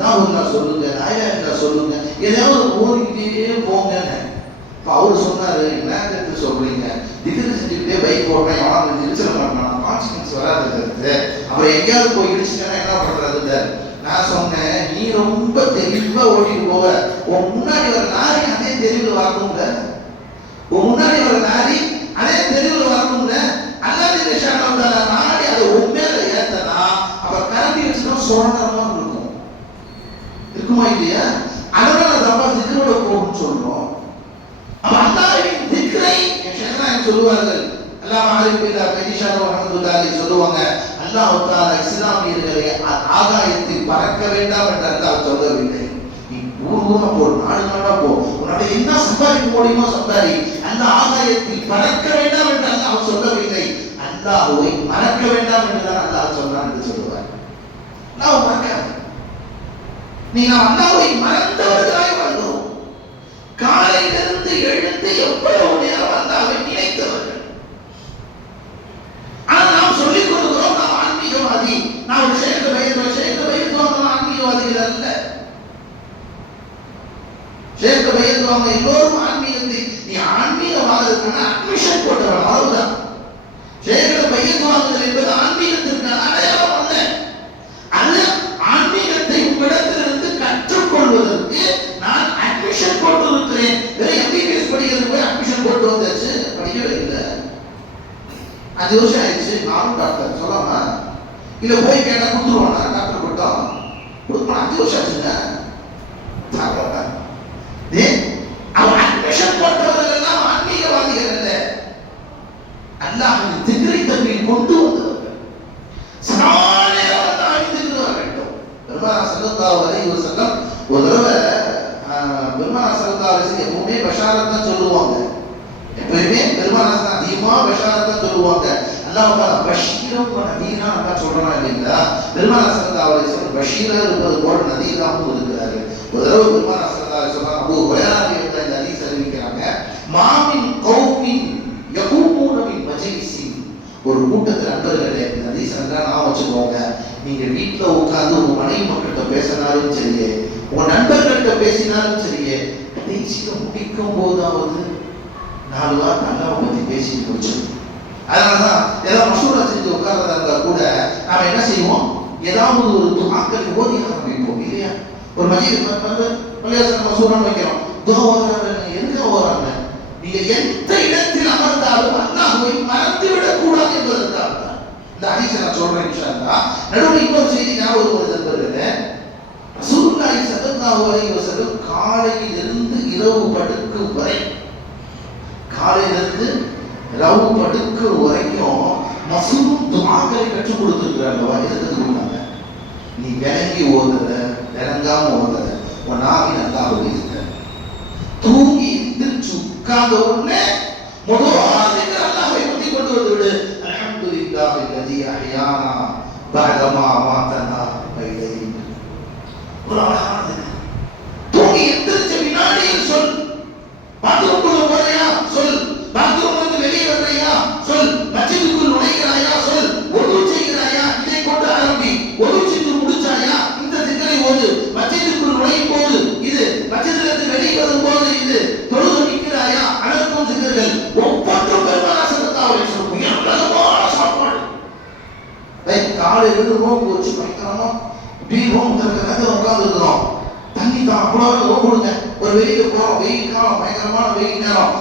நான் சொல்லுங்க, நாயா சொல்லுங்க, ஏதாவது ஓடிக்கிட்டே போங்கன்னு. அவரு சொன்னாரு, என்ன சொல்றீங்க, திகிரி செஞ்சுக்கிட்டே பைக் போடுறேன், அவன் இடிச்சிட மாட்டான், கான்சிக்வன்ஸ் வராது, அப்புறம் எங்கேயாவது போய் இடிச்சுட்டேன்னா என்ன பண்றது? நான் சொன்னேன், நீ ரொம்ப தெளிவா ஓட்டிட்டு போக, உன் முன்னாடி வர லாரி அதே தெளிவில் வரணுங்க, உன் முன்னாடி வர லாரி அதே தெளிவில் வரணுங்க. அல்லாஹ் நாடி அதை உண்மையில ஏத்தனா அப்ப கரண்டி வச்சுட்டா சுதந்திரமா இருக்கும், இருக்குமா இல்லையா? அதனால நம்ம திக்கரோட போகணும்னு சொல்றோம். அப்ப அல்லாஹ்வின் திக்ரை சொல்லுவார்கள், அல்லாஹ் மாலிபில்லா கஜிஷாரோ ரஹ்மத்துல்லாஹி சொல்லுவாங்க, அல்லாஹ் தஆலா இஸ்லாமியர்களை ஆகாயத்தில் பறக்க வேண்டாம் என்று அல்லாஹ் சொல்லவில்லை. நீ ஊர்வூரா போ, நாடு நாடா போ, உன்னால என்ன சம்பாதிக்க முடியுமோ சம்பாதி, அந்த ஆகாயத்தில் பறக்க வேண்டாம் என்று அல்லாஹ் சொல்லவில்லை. அல்லாஹ்வை மறக்க வேண்டாம் என்று தான் அல்லாஹ் சொன்னான் என்று சொல்லுவார். அல்லாஹ் மறக்காத, நீ நாம் அல்லாஹ்வை மறந்தவர்களாய் வாழ்ந்தோம். காலையிலிருந்து எழுந்து எவ்வளவு நேரம் அல்லாஹ்வை நினைத்தவர்கள். ஆனால் நாம் சொல்லிக் கொடுக்கிறோம், நாம் ஆன்மீகவாதி, நாம் சேர்க்க வயதுவாங்க ஆன்மீகவாதிகள் அல்ல. சேர்க்க வயதுவாங்க எல்லோரும் ஆன்மீகத்தை, நீ ஆன்மீகவாதத்துக்கான அட்மிஷன் போட்டவன் அவ்வளவுதான். சேர்க்க வயதுவாங்குதல் என்பது ஆன்மீகத்திற்கான அடையாளம் அல்ல. அது ஆன்மீகத்தை உங்களிடத்திலிருந்து கற்றுக்கொள்வதற்கு நான் அட்மிஷன் போட்டு இருக்கிறேன். வெறும் எம்பிபிஎஸ் படிக்கிறது போய் அட்மிஷன் போட்டு வந்தாச்சு, படிக்கவே இல்லை. 5 வருஷம் ஆயிடுச்சு, நானும் டாக்டர் சொல்லாமா, இல்ல போய் கேட்டா கொடுத்துருவானா டாக்டர் போட்டோம் கொடுக்கணும். 5 வருஷம் ஆச்சுங்க. அவன் அட்மிஷன் போட்டவர்கள் எல்லாம் ஆன்மீகவாதிகள் அல்ல, அல்லாஹ்வின் திக்ரை தன்மையில் கொண்டு வந்தவர்கள். சனானேரம் அல்லாஹ்வின் திக்ர் வேண்டும். பெருமானார் ஸல்லல்லாஹு அலைஹி வஸல்லம் ஒரு தடவை பெருமானார் ஸல்லல்லாஹு அலைஹி வஸல்லம் எப்பவுமே பஷாரத் தான் சொல்லுவாங்க. எப்பவுமே பெருமானார் அதிகமா பஷாரத் தான் சொல்லுவாங்க. அல்லாஹ் தஆலா பஷீரம் வ நதீரா அல்லாஹ் சொல்றானா இல்லையா? பெருமானார் ஸல்லல்லாஹு அலைஹி வஸல்லம் பஷீரா இருப்பது போல நதீராவும் இருக்கிறாரு. ஒரு தடவை பெருமானார் ஸல்லல்லாஹு அலைஹி வஸல்லம் அபூ ஹுரைரா இந்த ஹதீஸ் அறிவிக்கிறாங்க, மாமின் கௌமின் யகூமுன மின் மஜ்லிஸின், ஒரு கூட்டத்தில் நண்பர்களே, இந்த ஹதீஸ் நான் வச்சுக்கோங்க, நீங்க வீட்டுல உட்கார்ந்து உங்க மனைவி மக்கள்கிட்ட பேசினாலும் சரியே, உங்க நண்பர்கள்ட்ட பேசினாலும் சரியே, கடைசியில முடிக்கும் போதாவது 4 வாரம் அல்லாஹ்வை பத்தி பேசிட்டு முடிச்சிடும். அதனாலதான் ஏதாவது மசூரா செஞ்சு உட்கார்றதா இருந்தா கூட நாம என்ன செய்வோம், ஏதாவது ஒரு துஆக்களை ஓதி ஆரம்பிப்போம் இல்லையா? ஒரு மஜீத் பள்ளியாசன மசூரான்னு வைக்கிறோம், துஆ ஓதுறாங்க, எதுக்காக ஓதுறாங்க? நீங்க எந்த இடத்தில் அமர்ந்தாலும் அல்லாஹ்வை மறந்துவிடக் கூடாது என்பதற்காக தான் இந்த ஹதீஸை நான் சொல்றேன். இன்ஷா அல்லாஹ் நடுவில் இன்னொரு செய்தி ஞாபகம் வருது. ரசூலுல்லாஹி ஸல்லல்லாஹு அலைஹி வஸல்லம் காலையிலிருந்து இரவு படுக்கும் வரை, காலையிலிருந்து இரவு படுக்கும் வரைக்கும் மசூரும் துஆக்களை கற்றுக் கொடுத்துருக்கிறாங்க. எதுக்கு கொடுத்தாங்க? நீ விளங்கி ஓதுற, விளங்காம ஓதுற, உன் நாவின் அல்லாஹ்வை இருக்க, தூங்கி எந்திரிச்சு உட்கார்ந்த உடனே முதலாவது அல்லாஹ்வை பற்றி கொண்டு வந்து விடு. அல்ஹம்துலில்லாஹி அல்லதி அஹ்யானா பஅதமா அமாதனா வைலைஹி. ஒரு அழகான தூங்கி எந்திரிச்ச வினாடியில் சொல், பாத்ரூமுக்குள்ள போறியா சொல், பாத்ரூம்ல இருந்து வெளியே வர்றியா சொல், மஸ்ஜிதுக்குள் நுழைகிறாயா சொல், ஒது செய்கிறாயா இதை கொண்டு ஆரம்பி, ஒது செய்து முடிச்சாயா இந்த திக்கரை ஓது, மஸ்ஜிதுக்குள் நுழையும் போது இது, மஸ்ஜிதிலிருந்து இருந்து வெளியே வரும் போது இது, தொழுது நிற்கிறாயா அனர்த்தம் திக்கர்கள் ஒவ்வொன்றும் பெருமானார் ஸல்லல்லாஹு அலைஹி வஸல்லம் உயர்ந்தமான சாப்பாடு. காலை எழுதுவோம் போச்சு பயங்கரமா ரூம் திறக்க உட்கார்ந்து இருக்கிறோம். தண்ணி தான் அவ்வளோ கொடுங்க. ஒரு வெயிலுக்கு போறோம், வெயில் காலம், பயங்கரமான வெயில் நேரம்,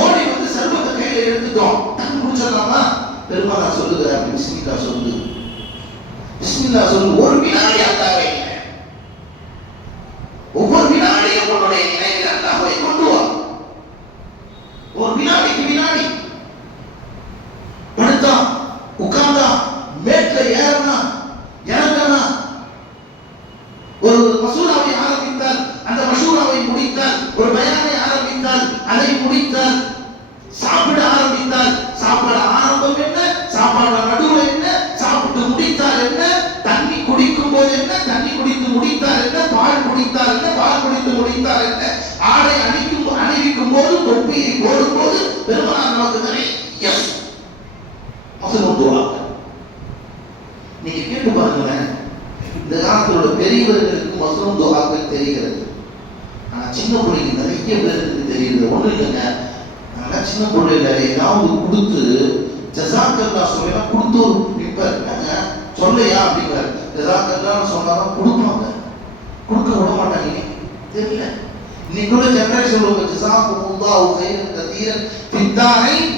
ஓடி வந்து சர்வத்தை கையில எடுத்துட்டோம், தண்ணி குடிச்சிடலாமா? பெருமானா சொல்லுங்க, பிஸ்மில்லா சொல்லு, பிஸ்மில்லா சொல்லு. ஒரு வினாடி அல்லாஹ்வை இல்லை, ஒவ்வொரு வினாடியும் உன்னுடைய நினைவில் அல்லாஹ்வை கொண்டு வா. ஒரு வினாடிக்கு வினாடி படுத்தா உட்கார்ந்தா மேட்ல ஏறனா இறங்கனா, ஒரு மசூராவை ஆரம்பித்தால் அந்த மசூராவை முடித்தால், ஒரு பயானை ஆரம்பித்தால் அதை முடித்தால், சாப்பிட ஆரம்பித்தால் சாப்பிட ஆரம்பம் என்ன, சாப்பாடு நடுவில் என்ன, சாப்பிட்டு முடித்தால் என்ன, தண்ணி குடிக்கும் போது என்ன, தண்ணி குடித்து முடித்தால் என்ன, பால் குடித்தால் என்ன, பால் குடித்து முடித்தால் என்ன, ஆடை அணிவிக்கும் போது, தொப்பியை போடும் போது பெருமானார் நமக்கு நிறைய மசூரா. நீங்க கேட்டு பாருங்களேன், இந்த காலத்தோட பெரியவர்களுக்கு மசூரம் துஆக்கள் தெரிகிறது. ஆனா சின்ன பிள்ளைங்க நிறைய பேருக்கு தெரியுது. ஒண்ணு இல்லைங்க, நாங்க சின்ன பிள்ளைல ஏதாவது கொடுத்து ஜஸாக்கல்லா சொல்ல கொடுத்து ஒரு நிப்பாரு சொல்லையா அப்படிங்கிறாரு. ஜஸாக்கல்லான்னு சொன்னாதான் கொடுப்பாங்க, கொடுக்க விட மாட்டாங்க. தெரியல இன்னைக்கு உள்ள ஜெனரேஷன் உள்ள ஜஸாக்குல்லாஹு கைரன் கதீரன் ஃபித்தாரைன்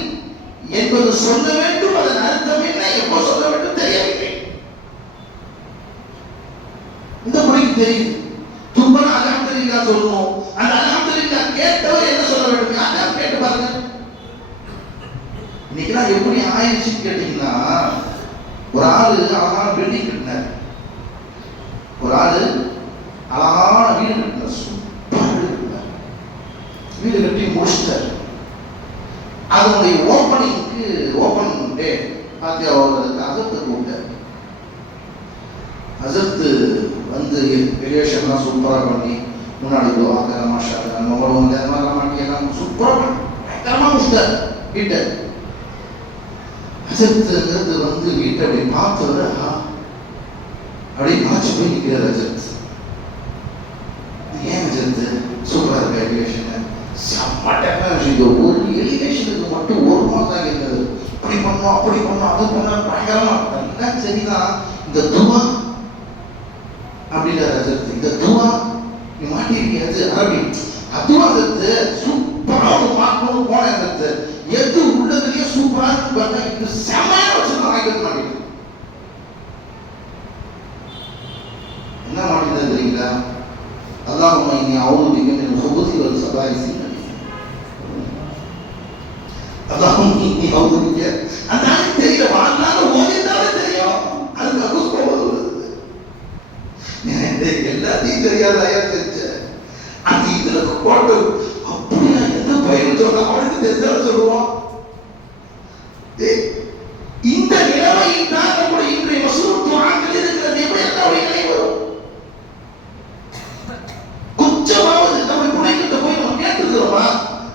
என்பது சொல்ல வேண்டும். அதன் அர்த்தம் என்ன, எப்போ சொல்ல வேண்டும் தெரியவில்லை. இந்த பிள்ளைக்கு தெரியுது, தும்பன அல்ஹம்துலில்லாஹ் சொல்லணும். அந்த அல்ஹம்துலில்லாஹ் கேட்டவர் என்ன சொல்ல வேண்டும், யாரும் கேட்டு பாருங்க. இன்னைக்கு எப்படி ஆயிடுச்சுன்னு கேட்டீங்கன்னா, ஒரு ஆளு அழகான பில்டிங் கட்டினார், ஒரு ஆளு அழகான வீடு கட்டினார், சூப்பரா வீடு கட்டினார். வீடு கட்டி முடிச்சிட்டார். அதனுடைய ஓப்பனிங்க்கு ஓப்பன் டே பாத்தியா அவர்களுக்கு அசத்து கூப்பிட்டார். அசத்து வந்து எலிவேஷன்லாம் சூப்பராக பண்ணி முன்னாடி துஆ மாஷா அல்லாஹ் நம்ம நேரமாக மாட்டியெல்லாம் சூப்பராக பண்ணி பயங்கரமாக முடிச்சிட்டார் வீட்டை. அசத்துங்கிறது வந்து வீட்டை அப்படி பார்த்தவரை அப்படியே மாச்சு போய் நிற்கிறார் அஜத். ஏன் அஜத் சூப்பராக இருக்க எலிவேஷன், செம்ம டெக்னாலஜி. ஒரு எலிவேஷனுக்கு மட்டும் ஒரு மாதம் இருந்தது, இப்படி பண்ணோம் அப்படி பண்ணோம் அது பண்ணோம் பயங்கரமா எல்லாம் சரிதான். இந்த துவா அப்படின்ற அஜத், இந்த துவா நீ மாட்டிருக்கியாது அரபி அதுவா அஜத்து சூப்பராக மாட்டணும் போன அஜத்து, எது உள்ளதுலயே சூப்பரா இருக்கு பார்த்தா இது செமையா வச்சுருந்தோம் வாங்கிட்டு மாட்டிட்டு. என்ன மாட்டினது தெரியுங்களா, அல்லாஹும்ம இன்னி அஊது பிக மினல் ஹுபுஸி வல் ஸபாயிஸி, அல்லாஹும்ம இன்னி அஊது பிக. அந்த ஆளுக்கு தெரியல, வாழ்நாள் ஓதிட்டாலே தெரியும், அதுக்கு அபூஸ் போவது எல்லாத்தையும் தெரியாத தெரிஞ்ச அது இதுல போட்டு அப்படியா எந்த பயிர் சொல்ல அவனுக்கு தெரிஞ்ச சொல்லுவோம். இந்த நிலைமையில் தான் நம்முடைய இன்றைய மசூர் துஆக்கள் இருக்கிறது. எப்படி எல்லாருடைய நிலை வரும்? கொஞ்சமாவது நம்ம பிள்ளைகிட்ட போய் நம்ம கேட்டுக்கிறோமா?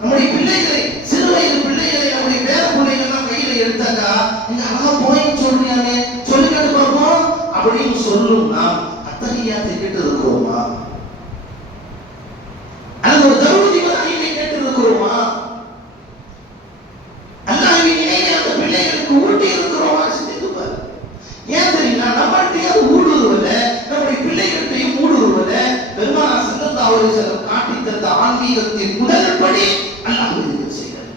நம்முடைய பிள்ளைகளை, சிறு வயது பிள்ளைகளை, நம்முடைய பேர பிள்ளைகள்லாம் கையில எடுத்தாக்கா நீங்க அழகா போயின்னு சொல்றீங்க சொல்லி கேட்டு பார்ப்போம் அப்படின்னு சொல்லும். நாம் அத்தகையாத்தை கேட்டு இருக்கிறோமா? அல்லது ஒரு தருவதி அறிவை கேட்டு இருக்கிறோமா? அல்லாஹ்வின் நினைவை அந்த பிள்ளைகளுக்கு ஊட்டி இருக்கிறோமா? சிந்தித்து பாரு. ஏன் தெரியுமா, நம்மகிட்டயே அது ஊடுருவல, நம்முடைய பிள்ளைகள்கிட்டையும் ஊடுருவல. பெருமானார் ஸல்லல்லாஹு அலைஹி வஸல்லம் காட்டி தந்த ஆன்மீகத்தின் முதல் படி அல்லாஹ் இது செய்தார்.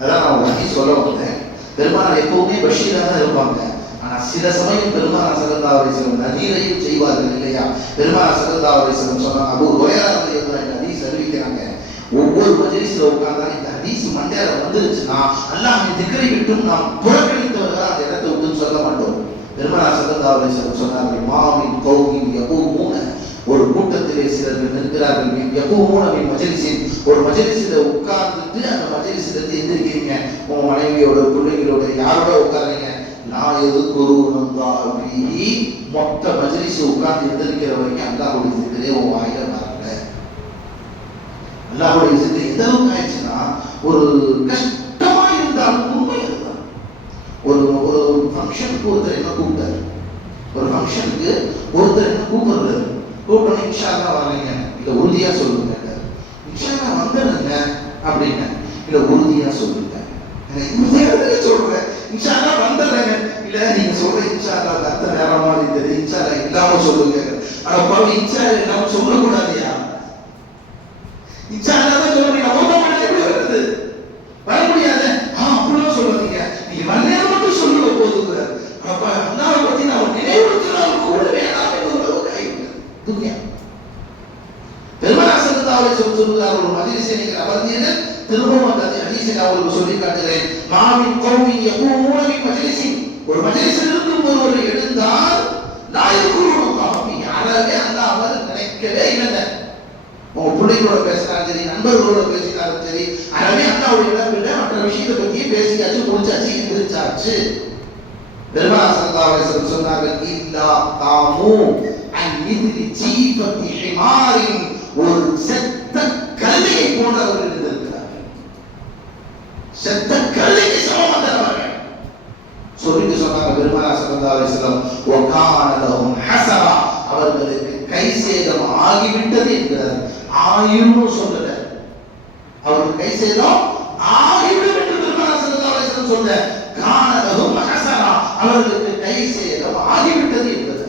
அதான் நான் வகை சொல்ல வந்தேன். பெருமானார் எப்பவுமே பஷீரா தான் இருப்பாங்க. ஆனா சில சமயம் பெருமானார் ஸல்லல்லாஹு அலைஹி வஸல்லம் நதீரையும் செய்வார்கள் இல்லையா? பெருமானார் ஸல்லல்லாஹு அலைஹி வஸல்லம் சொன்னாங்க, அபூ ஹுரைரா ரலியல்லாஹு அன்ஹு ஹதீஸ் அறிவிக்கிறாங்க, ஒவ்வொரு மஜ்லிஸ்ல உட்கார்ந்தா இந்த ஹதீஸ் மண்டையில வந்துருச்சுன்னா அல்லாஹ்வின் திக்ரை விட்டும் நாம் புறக்கணித்தவர்கள் அந்த இடத்தை விட்டு சொல்ல மாட்டோம். பெருமானார் ஸல்லல்லாஹு அலைஹி வஸல்லம் சொன்னார்கள், மாமின் கௌமின் யகூமூன, ஒரு கூட்டத்திலே சிலர்கள் நிற்கிறார்கள், யகூமூன மின் மஜ்லிஸின், ஒரு மஜ்லிஸில் உட்கார்ந்துட்டு அந்த மஜ்லிஸில் இருந்து எந்திரிக்கிறீங்க, உங்க மனைவியோட பிள்ளைகளோட யாரோட உட்கார்றீங்க, நான் எதுக்குருவனந்தாபி, மொத்த மஜ்லிஸ் உட்கார்ந்து எந்திரிக்கிற வரைக்கும் அல்லாஹ்வுடைய திக்ரே உன் வாயில வரல. அல்லாஹ்வுடைய திக்ர் எந்த அளவுக்கு ஆயிடுச்சுன்னா, ஒரு கஷ்டமா இருந்தாலும் உண்மை இருந்தால், ஒரு ஒரு ஃபங்க்ஷனுக்கு ஒருத்தர் என்ன கூப்பிட்டாரு, ஒரு ஃபங்க்ஷனுக்கு ஒருத்தர் என்ன கூப்பிடுறாரு, கூப்பிட்டோன்னே இன்ஷா அல்லாஹ் வரலைங்க, இல்லை உறுதியா சொல்லுங்க, இன்ஷா அல்லாஹ் வந்துடுங்க அப்படின்னு, இல்லை உறுதியா சொல்லுங்க, உறுதியா சொல்றேன், இன்ஷா அல்லாஹ் வந்துடுறேங்க, இல்லை நீங்க சொல்ற இன்ஷா அல்லாஹ் அர்த்தம் வேற மாதிரி தெரியும். இன்ஷா அல்லாஹ் இல்லாம சொல்லுங்க. ஆனா பாவி இன்ஷா அல்லாஹ் இல்லாம சொல்லக்கூடாதுயா. இன்ஷா அல்லாஹ் தான் சொல்லுங்க. நம்ம எப்படி வருது? வர முடியாது. அப்படிலாம் சொல்லாதீங்க. நீங்க மன்னேரம் மட்டும் சொல்லுங்க போதுங்க. அப்ப அல்லாஹ்வை பத்தி நான் நினைவுறுத்தினால் கூட வேண்டாம் என்று ஒரு கைவிடு துன்யா. பெருமானார் ஸல்லல்லாஹு அலைஹி வஸல்லம் சொல்லுகிறார், ஒரு மஜ்லிஸை நீங்கள் அமர்ந்தீர்கள், திரும்பவும் அந்த ஹதீஸை நான் உங்களுக்கு சொல்லி காட்டுகிறேன். மாமின் கௌமின் யகூமூன மின் மஜ்லிஸின், ஒரு மஜ்லிஸில் இருந்து ஒருவர் எழுந்தால் லா யகுருல்லாஹ் ஃபீ, அறவே அல்லாஹ் அவர் நினைக்கவே இல்லை. உங்க பிள்ளைகளோட பேசினாலும் சரி, நண்பர்களோட பேசினாலும் சரி, அறவே அல்லாஹ்வுடைய இடத்துல மற்ற விஷயத்தை பற்றி பேசியாச்சு, முடிச்சாச்சு, எந்திரிச்சாச்சு. பெருமானார் ஸல்லல்லாஹு அலைஹி வஸல்லம் சொன்னார்கள், இல்லா காமு அன் மித்லி ஜீபத்தி ஹிமாரின், ஒரு செத்த கழுதையை போன்றவர்கள் இருந்திருக்கிறார்கள். செத்த கழுதைக்கு சமமானவர்கள் சொல்லிட்டு சொன்னாங்க பெருமானார் ஸல்லல்லாஹு அலைஹி வஸல்லம், வகான லஹும் ஹஸரா, அவர்களுக்கு கை சேதம் ஆகிவிட்டது என்கிறார். ஆயுன்னு சொல்லல, அவருக்கு கை சேதம் ஆகிவிடும் என்று பெருமானார் ஸல்லல்லாஹு அலைஹி வஸல்லம் சொல்ல, கான லஹும் ஹஸரா, அவர்களுக்கு கை சேதம் ஆகிவிட்டது என்பது.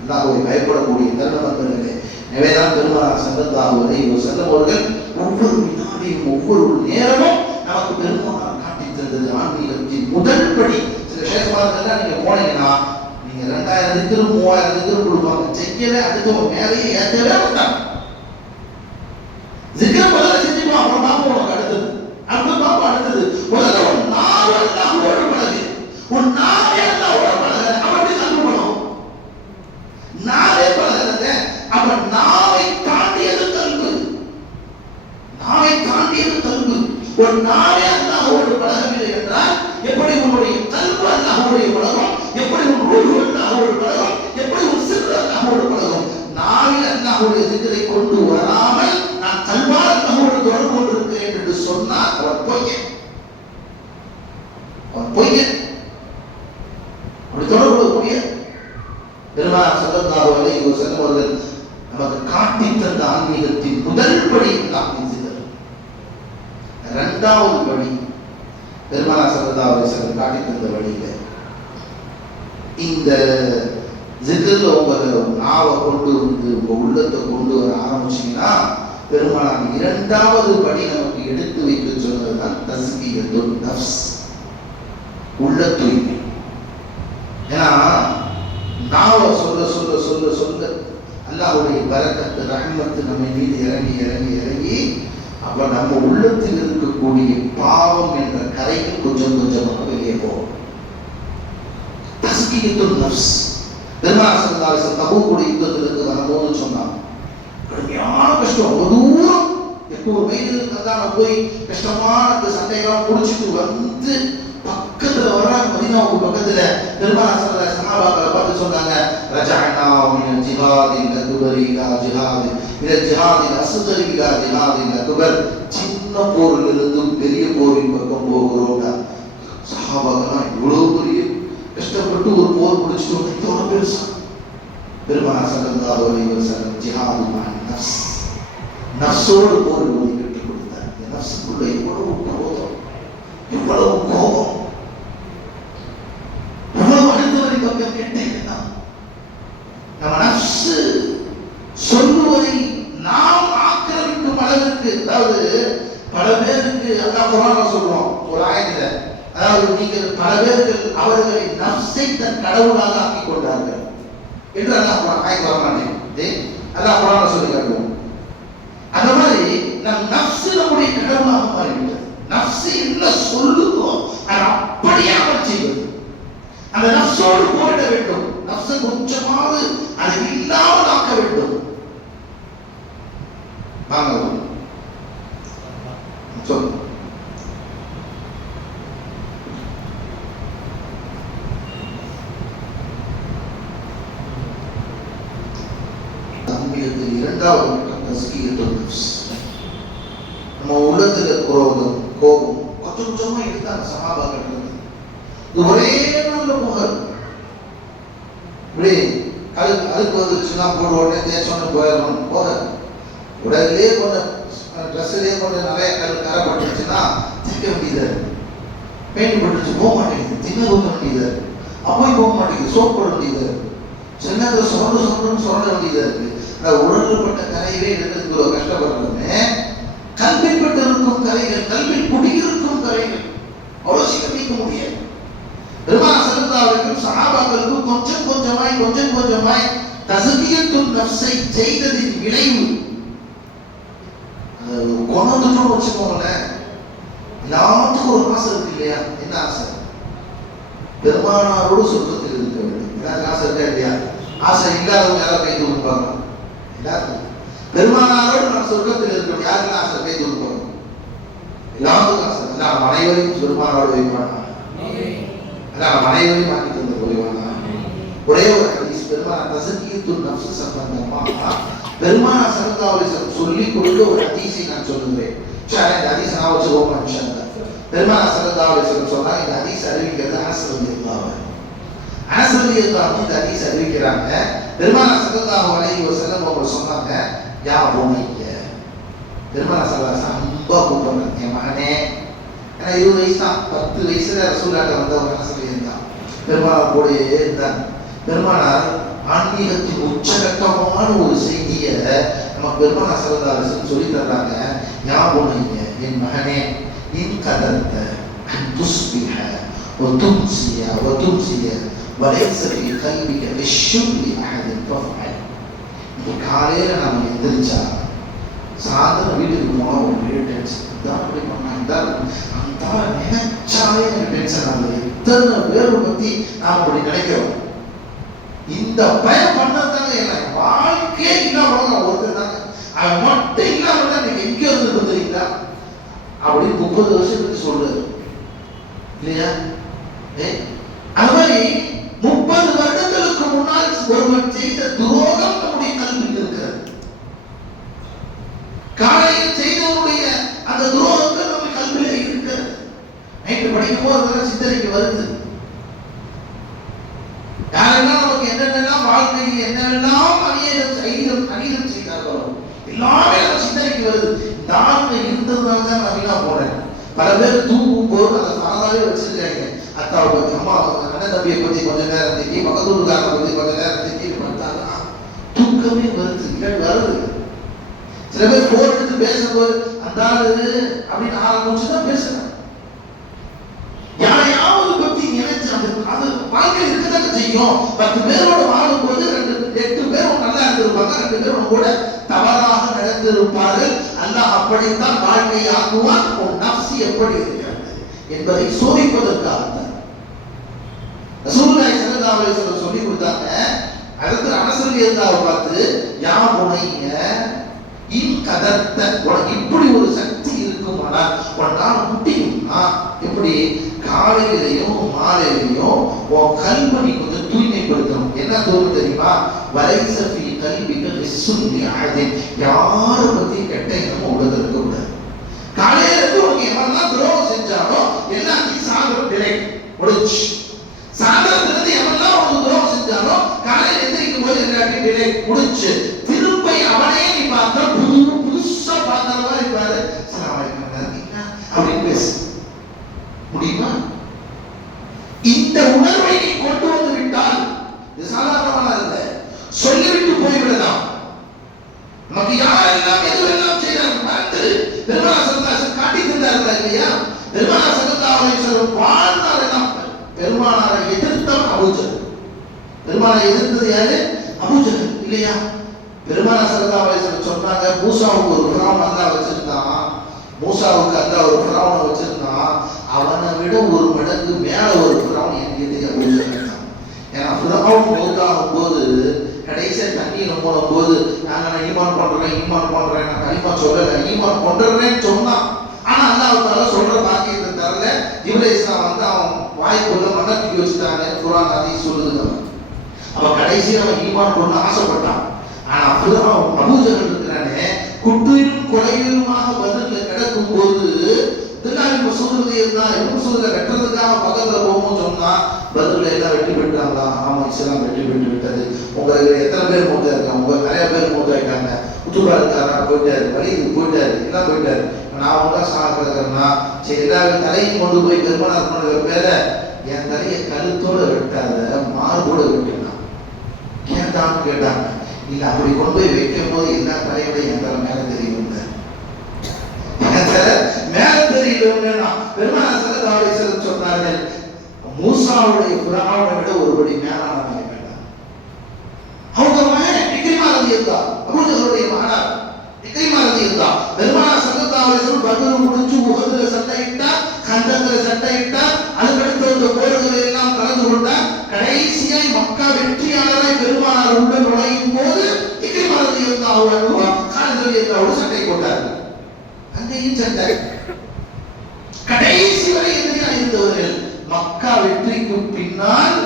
அல்லாஹ்வை பயப்படக்கூடிய தருணம் வந்தது. எனவேதான் பெருமானார் ஸல்லல்லாஹு அலைஹி வஸல்லம் அவர்கள் ஒவ்வொரு வினாடியும் ஒவ்வொரு நேரமும் நமக்கு பெருமானார் காட்டி தந்தது ஆன்மீகத்தின் முதல் படி. சில விசேஷமானதெல்லாம் நீங்க போனீங்கன்னா நீங்க 2000 திக்ரு 3000 திக்ரு கொடுப்பாங்க, செய்யல அடுத்தவங்க மேலேயே ஏற்றவே மாட்டாங்க. ஜிக்ர முதல்ல செஞ்சுப்பா, அப்புறம் பாப்போம் உனக்கு அடுத்தது, அடுத்த பாப்பா அடுத்தது. முதல்ல ஒரு நாள் அல்லாஹ்வோடு பழகு, ஒரு நாளே அல்லாஹ்வோடு பழகு. அப்படி தந்து போனோம் நாளே பழகுறது. அப்ப நாவை தாண்டியது தன்பு, நாவை தாண்டியது தன்பு. ஒரு நாளே அல்லாஹ்வோடு பழகவில்லை என்றால் எப்படி உன்னுடைய கல்வி அல்லாஹ்வுடைய பழகும், எப்படி உன் ரூஹ் அல்லாஹ்வோடு பழகும், எப்படி உன் சிர் அல்லாஹ்வோடு பழகும். நாவில் அல்லாஹ்வுடைய சிக்கரை கொண்டு வராமல் நான் கல்வால் அல்லாஹ்வோடு தொடர்பு கொண்டிருக்கிறேன் என்று சொன்னால் அவன் பொய்யன், அவன் பொய்யன். அப்படி தொடர்பு கொள்ளக்கூடிய பெருமானார் ஸல்லல்லாஹு அலைஹி வஸல்லம் அவர்கள் நமக்கு காட்டி தந்த ஆன்மீகத்தின் முதல் படி நாம் செய்தது. இரண்டாவது படி பெருமானார் ஸல்லல்லாஹு அலைஹி வஸல்லம் காட்டி தந்த வழியில இந்த ஜிக்ர்ல உங்க நாவை கொண்டு வந்து உங்க உள்ளத்தை கொண்டு வர ஆரம்பிச்சீங்கன்னா பெருமானார் இரண்டாவது படி நமக்கு எடுத்து வைக்க சொன்னதுதான் தஸ்கியத்துன் நஃப்ஸ், உள்ள தூய்மை. ஏன்னா நாவை சொல்ல சொல்ல சொல்ல சொல்ல அல்லாஹ்வுடைய பரக்கத்து ரஹ்மத்து நம்ம மீது இறங்கி இறங்கி இறங்கி அப்ப நம்ம உள்ளத்தில் இருக்கக்கூடிய பாவம் என்ற கரைகள் கொஞ்சம் கொஞ்சமாக வெளியே போகும். தஸ்கியத்துன் நஃப்ஸ். பெருமானார் ஸல்லல்லாஹு அலைஹி வஸல்லம் தபூக்குடைய யுத்தத்திலிருந்து வரும்போது சொன்னாங்க, கடுமையான கஷ்டம், ஒரு தூரம் 800 மைல் அதான் போய் கஷ்டமான அந்த சண்டையெல்லாம் முடிச்சுட்டு வந்து பக்கத்துல வர்றாங்க, மதீனாவுக்கு பக்கத்துல. பெருமானார் ஸல்லல்லாஹு அலைஹி வஸல்லம் சஹாபாக்களை பார்த்து சொன்னாங்க, ரஜஅனா மினல் ஜிஹாதில் அக்பர் இலா ஜிஹாதில் மினல் ஜிஹாதில் அஸ்கர் இலா ஜிஹாதில் அக்பர், சின்ன போரிலிருந்து பெரிய போரின் பக்கம் போகிறோம். சஹாபாக்கள் இவ்வளவு பெரிய கஷ்டப்பட்டு ஒரு போர் முடிச்சுட்டு வந்து இதோட பெருசா. பெருமானார் ஸல்லல்லாஹு அலைஹி வஸல்லம் ஜிஹாது மஅன் நஃப்ஸ், நஃப்ஸோடு போர் ஓதி கற்றுக் கொடுத்தார். இந்த நஃப்ஸுக்குள்ள எவ்வளவு குரோதம், எவ்வளவு கோபம், எவ்வளவு அடுத்தவரை பக்கம் கேட்டீங்கன்னா நம்ம நஃப்ஸ் சொல்லுவதை நாம் ஆக்கிரமிக்கும் அளவிற்கு. அதாவது பல பேருக்கு அல்லாஹ் குர்ஆன்ல சொல்றோம் ஒரு ஆயத்துல, அதாவது நீங்கள் பல பேர்கள் அவர்களை நஃப்ஸை தன் கடவுளாக ஆக்கிக் கொண்டார்கள் என்று அல்லாஹ் ஆயத்து வர மாட்டேங்குது. அல்லாஹ் குர்ஆன்ல சொல்லி காட்டுவோம். அந்த மாதிரி நம் நஃப்ஸ் நம்முடைய கடவுளாக மாறிவிட்டது. நஃப்ஸ் என்ன சொல்லுதோ அதை அப்படியே அமல் செய்வது. அந்த நஃப்ஸோடு போரிட வேண்டும். நஃப்ஸை கொஞ்சமாவது அதை இல்லாமல் ஆக்க வேண்டும். வாங்க சொல்லு. ஆன்மீகத்தில் இரண்டாவது கட்டம் தஸ்கியத்துன் நஃப்ஸ். நம்ம உள்ளத்தில் குரோதம் கோபம் கொஞ்சம் கொஞ்சமா எடுத்தாங்க சஹாபாக்கள். இது ஒரே நாள்ல போகாது. இப்படி அதுக்கு வந்துருச்சுன்னா போட உடனே தேய்ச்சோன்னு போயிடணும் போகாது. உடல்லே கொஞ்சம் ட்ரெஸ்ஸிலே கொஞ்சம் நிறைய கரை பட்டுருச்சுன்னா தைக்க முடியாது. பெயிண்ட் பட்டுருச்சு போக மாட்டேங்குது, என்ன ஊற்ற வேண்டியதா இருக்கு, அப்போயும் போக மாட்டேங்குது, சோப் போட வேண்டியதா இருக்கு, சின்னத்துல சொல்ல வேண்டியதா இருக்கு. உடல்பட்ட கரையவே எடுக்கிறதுக்கு கஷ்டப்படுறதுமே கல்விப்பட்டு இருக்கும் கரைகள், கல்வி குடியிருக்கும் கரைகள் அவ்வளவு சீக்கிரம் நீக்க முடியாது. பெருமானார் ஸல்லல்லாஹு அலைஹி வஸல்லம் சஹாபாக்களுக்கு கொஞ்சம் கொஞ்சமாய் தஸ்கியத்துன் நஃப்ஸை செய்ததின் விளைவு கொண்டு வச்சுக்கோங்களேன். எல்லாத்துக்கும் ஒரு ஆசை இருக்கு இல்லையா? என்ன ஆசை? பெருமானாரோடு சொர்க்கத்தில் இருக்க வேண்டும். எல்லாருக்கும் ஆசை இருக்கா இல்லையா? ஆசை இல்லாதவங்க யாரும் கை தூக்குப்பாங்க. எல்லாருக்கும் பெருமானாரோடு நான் சொர்க்கத்தில் இருக்கணும். யாருக்கும் ஆசை? கை தூக்குப்பாங்க. எல்லாத்துக்கும் ஆசை. எல்லாம் அனைவரையும் பெருமானாரோடு வைப்பாங்க. எல்லாம் அனைவரையும் மாற்றி தந்து போய்வாங்க. ஒரே ஒரு ஹதீஸ் பெருமானார் தஸ்கியத்துன் நஃப்ஸ் சம்பந்தமா பெருமானார் ஸல்லல்லாஹு அலைஹி வஸல்லம் சொல்லி கொடுத்த ஒரு ஹதீஸை நான் சொல்லுகிறேன். இந்த ஹதீஸ் நான் வச்சுக்கோமா இன்ஷாஅல்லாஹ். பெருமானார் ஸல்லல்லாஹு அலைஹி வஸல்லம் சொன்னாங்க, இந்த ஹதீஸ் அறிவிக்கிறது அனஸ் ரலியல்லாஹு அன்ஹு. அனஸ் ரலியல்லாஹு அன்ஹு இந்த ஹதீஸ் அறிவிக்கிறாங்க. பெருமானார் ஸல்லல்லாஹு அலைஹி வஸல்லம் அவங்க சொன்னாங்க, யா புனைய. பெருமானார் ஸல்லல்லாஹு அலைஹி வஸல்லம் அன்பா கூப்பிடுறாங்க, என் மகனே. ஏன்னா 20 வயசு தான், 10 வயசுல ரசூலுல்லாஹ் வந்தவங்க அனஸ் ரலியல்லாஹு பெருமானார் கூடயே இருந்தாங்க. பெருமானார் ஆன்மீகத்தின் உச்சகட்டமான ஒரு செய்தியை நம்ம பெருமானார் ஸல்லல்லாஹு அலைஹி வஸல்லம் சொல்லி தர்றாங்க. யா புனைய, என் மகனே, இன் கதர்த அன் துஸ்பிஹ வ தும்சிய வலைஸ ஃபீ கல்பிக லிஷ்ஷுப்லி அஹதின் ஃபஃஅல். இந்த காலையில நாம எந்திரிச்சா சாயந்தரம் வீட்டுக்கு போனா ஒரு டென்ஷன், இதான் அப்படி பண்ணா அந்த நினைச்சாலே எனக்கு டென்ஷன் ஆகுது. எத்தனை பேரை பத்தி நாம் அப்படி நினைக்கிறோம். இந்த பயம் பண்ணதாங்க எனக்கு வாழ்க்கையே இல்லாம ஒருத்தர் தாங்க, அவன் மட்டும் இல்லாம தான் நீங்க எங்க இருந்து கொடுத்துறீங்களா அப்படி 30 வருஷத்துக்கு சொல்றாரு இல்லையா? அது மாதிரி 30 வருடங்களுக்கு முன்னால் ஒருவர் செய்த துரோகம் நம்முடைய கல்வியில் இருக்கிறது. காலையில் செய்தவருடைய அந்த துரோகங்கள் நம்ம கல்வியில இருக்கிறது. நைட்டு படிக்கும் போது சிந்தனைக்கு வருது. யாரெல்லாம் நமக்கு என்னென்னலாம் வாழ்க்கையில் என்னெல்லாம் அநீதம் செய்தார்களோ எல்லாமே நம்ம சிந்தனைக்கு வருது. இந்த ஆளுங்க இருந்ததுனால தான் நான் வீணா போறேன். பல பேர் தூங்கும் போது அதை சாதாவே வச்சிருக்காங்க. அத்தாவை பத்தி, அம்மா அண்ணன் தம்பியை பத்தி கொஞ்ச நேரம் திட்டி, பக்கத்தூருக்காரனை பத்தி கொஞ்ச நேரம் திட்டி பார்த்தாதான் தூக்கமே வருது. சில பேர் போன் எடுத்து பேசும்போது அந்த ஆளு அப்படின்னு ஆரம்பிச்சுதான் பேசுறாங்க. யாரையாவது பத்தி நினைச்சு அது வாழ்க்கை இருக்கதாங்க செய்யும். 10 பேரோட வாழும்போது 8 பேர் நல்லா இருந்திருப்பாங்க, 2 பேர் கூட தவறாக நடந்திருப்பார்கள். அல்லாஹ் அப்படித்தான் வாழ்க்கையை ஆக்குவான். உன் நஃப்ஸ் எப்படி இருக்கிறது என்பதை சோதிப்பதற்காக ரசூலுல்லாஹி ஸல்லல்லாஹு அலைஹி வஸல்லம் சொல்லி கொடுத்தாங்க. அடுத்து அனஸ் ரலியல்லாஹு பார்த்து, யா புனைய இன் கதர்த, உனக்கு இப்படி ஒரு சக்தி இருக்குமானால் உன்னால முடியும்னா எப்படி காலையிலையும் மாலையிலையும் உன் கல்வி கொஞ்சம் தூய்மைப்படுத்தணும். என்ன தோணும் தெரியுமா? வலைஸ ஃபீ கல்பிக லிஸ்ஸுன் அஹதின், யாரை பத்தி கெட்ட எண்ணமும் உலகத்துல இருக்கக்கூடாது. காலையில இருந்து உனக்கு எவெல்லாம் துரோகம் செஞ்சாலோ எல்லாத்தையும் சாயந்தரம் டிலைட் முடிச்சு. சாயந்தரத்துல இருந்து எவெல்லாம் உனக்கு துரோகம் செஞ்சாலோ காலையில எந்திரிக்கும் போது எல்லாத்தையும் டிலைட் முடிச்சு. திரும்ப அவனே நீ பார்த்தா புதுசா பார்த்த மாதிரி இருப்பாரு. அப்படின்னு பேசு முடியுமா? இந்த உணர்வை நீ கொண்டு வந்து விட்டால் இது சாதாரணமான இல்ல, சொல்லிவிட்டு போய்விடலாம். நமக்கு யாரெல்லாம் எதுவெல்லாம் செய்யறாங்க பார்த்து பெருமானார் ஸல்லல்லாஹு அலைஹி வஸல்லம் காட்டி தந்தார்கள் இல்லையா? பெருமானார் ஸல்லல்லாஹு அலைஹி வஸல்லம் வாழ்ந்தார். எல்லாம் பெருமானாரை எதிர்த்தவன் அபூஜஹல். பெருமானாரை எதிர்த்தது யாரு? அபூஜஹல் இல்லையா? பெருமானார் ஸல்லல்லாஹு அலைஹி வஸல்லம் சொன்னாங்க, மூசாவுக்கு ஒரு ஃபிரௌன் அல்லாஹ் வச்சிருந்தான். மூசாவுக்கு அல்லாஹ் ஒரு ஃபிரௌனை வச்சிருந்தான். அவனை விட ஒரு மடங்கு மேல ஒரு ஃபிரௌன் என்கிறது அபூஜஹல் தான். ஏன்னா ஃபிரௌன் மௌத்தாகும் போது கடைசியா தண்ணீர் மூலம் போது நான் ஈமான் பண்றேன் நான் கலிமா சொல்லல, ஈமான் பண்றேன்னு சொன்னான். ஆனா அல்லாஹ் தஆலா சொல்ற பாக்கியத்தை தரல. ஜிப்ரீல் அலைஹிஸ்ஸலாம் வந்து அவன் வாய்க்குள்ள மண்ணை தூக்கி வச்சுட்டாங்க. குர்ஆன் ஹதீஸ் சொல்லுது. அவ கடைசியா அவன் ஈமான் கொண்டு ஆசைப்பட்டான். ஆனா ஃபிரௌன் அபூஜஹல் இருக்கிறானே, குற்றிலும் கொலையிலுமாக பதில்ல கிடக்கும் போது தில்லாஹி மசூதுல இருந்தா மசூதுல கட்டுறதுக்காக பக்கத்துல போகும் சொன்னா பதில்ல எல்லாம் வெற்றி பெற்றாங்களா? ஆமா, இஸ்லாம் வெற்றி பெற்று விட்டது. உங்களுக்கு எத்தனை பேர் மூத்தா இருக்காங்க? உங்க நிறைய பேர் மூத்தாயிட்டாங்க. உத்துபா இருக்காரா? போயிட்டாரு. வலிது போயிட்டாரு. எல்லாம் போயிட்டாரு. நான் உங்க சாக கிடக்கிறேன்னா சரி, எல்லாரும் தலையும் கொண்டு போய் பெருமானார் பேர என் தலையை கழுத்தோட வெட்டாத, மார்போட வெட்டினான். கேட்டாங்க. இல்ல அப்படி கொண்டு போய் வைக்கும் போது எல்லா தலையோட என் தலை மேல தெரியும், மேல தெரியல. பெருமானார் ஸல்லல்லாஹு அலைஹி வஸல்லம் சொன்னார்கள், மூசாவுடைய ஃபிரௌனை விட ஒருபடி மேலான மலை வேண்டாம். அவங்க மகன் இக்ரிமா ரலியல்லாஹு அபூஜஹலுடைய மகனார் இக்ரிமா ரலியல்லாஹு பெருமானார் ஸல்லல்லாஹு அலைஹி வஸல்லம் பத்ர் முடிஞ்சு உஹதுல சண்டையிட்டா, கந்தத்துல சண்டையிட்டா, அதுக்கடுத்து அந்த போர்களை எல்லாம் கலந்து கொண்டார். கடைசியாய் மக்கா வெற்றியாளராய் பெருமானார் உள்ள நுழையும் போது இக்ரிமா ரலியல்லாஹு அன்ஹு காலித் ரலியல்லாஹு சண்டை போட்டார்கள். அங்கேயும் சண்டை. கடைசி வரை எதிரியாக இருந்தவர்கள் மக்கா வெற்றிக்கு பின்னால்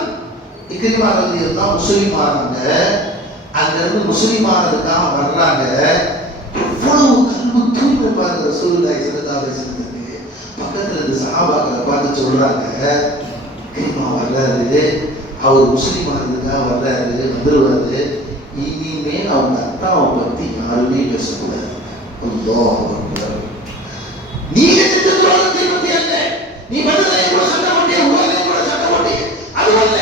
இக்ரிமா ரலியல்லாஹு முஸ்லிம் ஆனாங்க. அங்கிருந்து முஸ்லிம் ஆனதுக்காக வர்றாங்க. எவ்வளவு கல்வி தூய்மை பாருங்க ரசூலுல்லாஹி ஸல்லல்லாஹு அலைஹி வஸல்லம். பக்கத்துல இருந்து சஹாபாக்களை பார்த்து சொல்றாங்க, இக்ரிமா வர்றாரு, அவர் முஸ்லிம் ஆனதுக்காக வர்றாரு, வந்துருவாரு, இனிமேல் அவங்க அத்தாவை பத்தி யாருமே பேசக்கூடாது. அல்லாஹ் அக்பர். நீங்க செஞ்ச துரோகத்தை பத்தி அல்ல, நீ பதிலை கூட சண்டை போட்டிய, உலகை கூட சண்டை போட்டிய, அது அல்ல.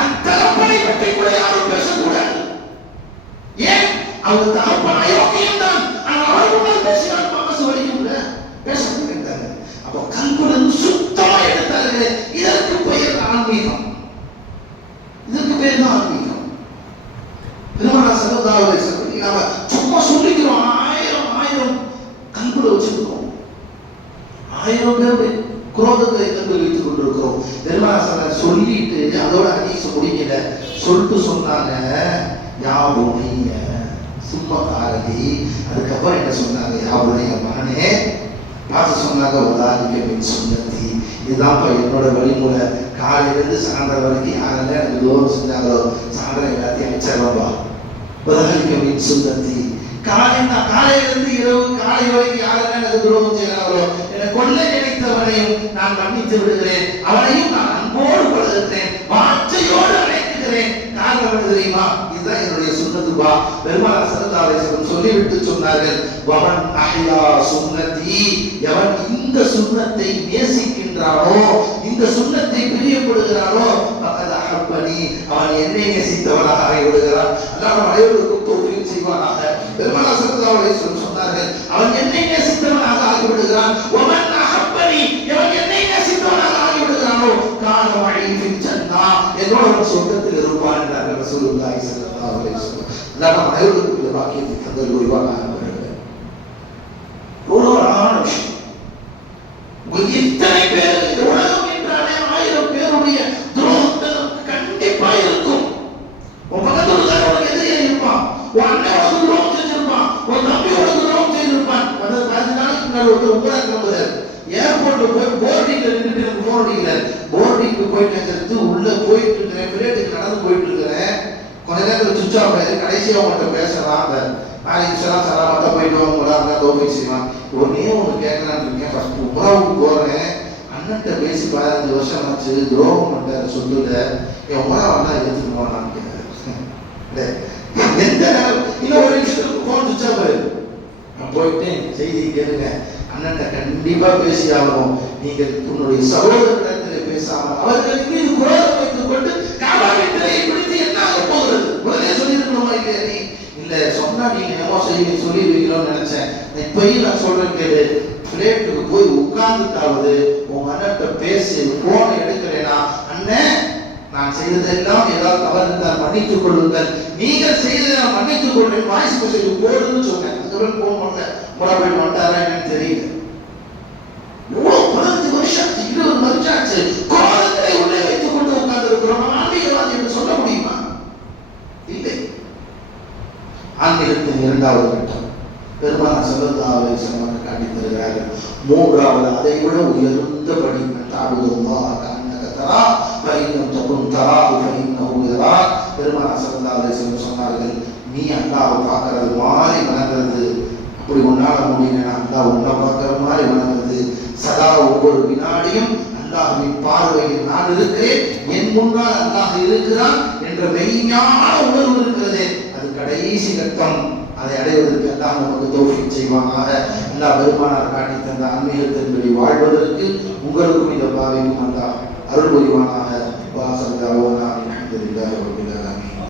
அந்த தகப்பனை பற்றி கூட யாரும் பேசக்கூடாது. ஏன்? அவர் தகப்பன் அயோக்கியம் தான், ஆனால் அவர் முன்னால் பேசினால் மனசு வலிக்கும்ல, பேச மாட்டாங்க. அப்போ கல்குடன் சுத்தமா எடுத்தார்கள். இதற்கு பெயர் ஆன்மீகம். இதுக்கு பேர் தான் ஆன்மீகம். பெருமானார் ஸல்லல்லாஹு அலைஹி வஸல்லம் நாம சும்மா சொல்லிக்கிறோம், ஆயிரம் கல்குட வச்சிருக்கோம், 1000 பேருடைய குரோதத்தை கல்வியில் வைத்துக் கொண்டிருக்கிறோம். பெருமானார் சொல்லிட்டு அதோட ஹதீஸ் முடியல, சொல்லிட்டு சொன்னாங்க, யாபுனைய சும்மா காரதி. அதுக்கப்புறம் என்ன சொன்னாங்க, யாபுனைய மகனே பார்த்து சொன்னாங்க, உதாரிக்க மின் சுன்னத்தி, இதுதான்ப்பா என்னோட வழிமுறை. காலையிலிருந்து சாயந்தரம் வரைக்கும் யாரெல்லாம் எனக்கு துரோகம் செஞ்சாங்களோ சாயந்தரம் எல்லாத்தையும் அடிச்சிடலாம்பா. உதாரிக்க மின் சுன்னத்தி, காலையிலிருந்து இரவு காலை வரைக்கும் யாரெல்லாம் எனக்கு துரோகம் செய்கிறாங்களோ, என்னை கொல்ல நினைத்தவனையும் நான் மன்னித்து விடுகிறேன், அவனையும் நான் அன்போடு பழகுகிறேன், வார்த்தையோடு அழைக்கிறேன். காரணம் என்ன தெரியுமா? இதுதான் என்னுடைய சுன்னத்துபா. பெருமானார் ஸல்லல்லாஹு அலைஹி வஸல்லம் சொல்லிவிட்டு சொன்னார்கள், வமன் அஹ்யா சுன்னதி, எவன் இந்த சுன்னத்தை நேசிக்கின்றானோ, இந்த சுன்னத்தை பிரியப்படுகிறானோ, ஃபகத் அஹப்பனி, அவன் என்னை நேசித்தவனாக ஆகிவிடுகிறான். அல்லாஹ் நம் அனைவருக்கும் தௌஃபீக் செய்வானாக. பெருமானார் ஸல்லல்லாஹு அலைஹி வஸல்லம் சொன்னார்கள், அவன் என்னை நேசித்தவனாக ஆகிவிடுகிறான். வமன் அஹப்பனி, எவன் என்னை நேசித்தவனாக ஆகிவிடுகிறானோ, கான மஇ ஃபில் ஜன்னah, என்னோட சொர்க்கத்தில் இருப்பான் என்றார்கள் ரசூலுல்லாஹி ஸல்லல்லாஹு அலைஹி வஸல்லம். அல்லாஹ் நம் அனைவருக்கும் இந்த பாக்கியத்தை தந்தல் புரிவானாக. ஒரு அழகான விஷயம், இத்தனை பேர் இந்த உலகம் என்றாலே 1000 பேருடைய துரோகங்கள் கண்டிப்பா இருக்கும். உன் பக்கத்துல உனக்கு எதிரியா இருப்பான், உன் அண்ணன் உனக்கு துரோகம் செஞ்சிருப்பான், உன் தம்பி உனக்கு துரோகம் செய்திருப்பான். அந்த 5 நாளைக்கு முன்னாடி ஒருத்தர் உங்களாக நம்புறாரு, ஏர்போர்ட்ல போய் போர்டிங்ல நின்றுட்டு எனக்கு போன் அடிக்கிறார். போர்டிங்க்கு போயிட்டு உள்ள போயிட்டு இருக்கிறேன், பிளேட்டுக்கு நடந்து போயிட்டு இருக்கிறேன். கொஞ்ச நேரத்தில் சுவிட்ச் ஆஃப் ஆயிடுது. கடைசியாக அவங்கள்ட்ட பேசலாம், நாளைக்கு சலாமத்தா போயிட்டு வாங்க தௌஃபீக் செய்வான். ஒன்னே ஒன்று கேட்கலான்னு இருக்கேன். ஃபர்ஸ்ட் உறவுக்கு போறேன், அண்ணன்ட்ட பேசி 15 வருஷம் ஆச்சு, துரோகம் பண்ண சொல்லுல, என் உறவு அண்ணா எடுத்துக்கணும்னு கேட்கிறேன். எந்த நேரம் இன்னும் ஒரு நிமிஷத்துக்கு போன் சுவிட்ச் ஆஃப் ஆயிடுது. நான் போயிட்டேன், செய்தி கேளுங்க, அண்ணன்ட்ட கண்டிப்பா பேசி ஆகணும். நீங்க உன்னுடைய சகோதரத்தில் பேசாமல் அவர்களுக்கு மீது குரோதம் வைத்துக் கொண்டு காபாவை பிடித்து என்ன ஆக போகிறது? உடனே சொல்லிருக்கணுமா இல்லையா? நீ இல்ல சொன்னா நீங்க என்னமோ செய்ய சொல்லிடுவீங்களோன்னு நினைச்சேன். இப்பயும் நான் சொல்றேன் கேளு, பிளேட்டுக்கு போய் உட்கார்ந்துட்டாவது உங்க அண்ணன்ட்ட பேசி போன் எடுக்கிறேன்னா, அண்ணன் நான் செய்ததெல்லாம் ஏதாவது தவறு இருந்தால் மன்னித்துக் கொள்ளுங்கள், நீங்கள் செய்ததை நான் மன்னித்துக் கொள்றேன், வாய்ஸ் மெசேஜ் போடுன்னு சொன்னேன். அதுக்கப்புறம் போன் பண்ண முறை போய் வந்துட்டாரா என்னன்னு தெரியல. எவ்வளவு 15 வருஷம் 20 வருஷம் ஆச்சு, கோலங்களை உள்ளே வைத்துக் கொண்டு உட்கார்ந்து இருக்கிறோம். ஆன்மீகவாதி என்று சொல்ல முடியுமா? இல்லை. ஆன்மீகத்தின் 2வது கட்டம் பெருமானார் ஸல்லல்லாஹு அலைஹி வஸல்லம் காட்டி தருகிறார்கள். 3வது அதை விட உயர்ந்தபடி தஅபுதுல்லாஹ கஅன்னக தரா ஃபஇன்னம் தகுன் தராஹு ஃபஇன்னஹு யராக். பெருமானார் ஸல்லல்லாஹு அலைஹி வஸல்லம் சொன்னார்கள், நீ அல்லாஹ்வை பார்க்கிறது மாதிரி வணங்குறது, அப்படி உன்னால முடியலன்னா அல்லாஹ் உன்னை பார்க்கிற மாதிரி வணங்குறது, சதா ஒவ்வொரு வினாடியும் அல்லாஹ்வின் பார்வையில் நான் இருக்கிறேன், என் முன்னால் அல்லாஹ் இருக்கிறான் என்ற மெய்ஞான உணர்வு இருக்கிறதே, அது கடைசி கட்டம். அதை அடைவதற்கு அல்லாஹ் நமக்கு தௌஃபீக் செய்வானாக. அல்லாஹ் பெருமானார் காட்டி தந்த ஆன்மீகத்தின்படி வாழ்வதற்கு உங்களுக்கும் இந்த பாவைக்கும் அல்லாஹ் அருள் புரிவானாக. வாசல் தாவானா அல்ஹம்துலில்லாஹி ரப்பில் ஆலமீன்.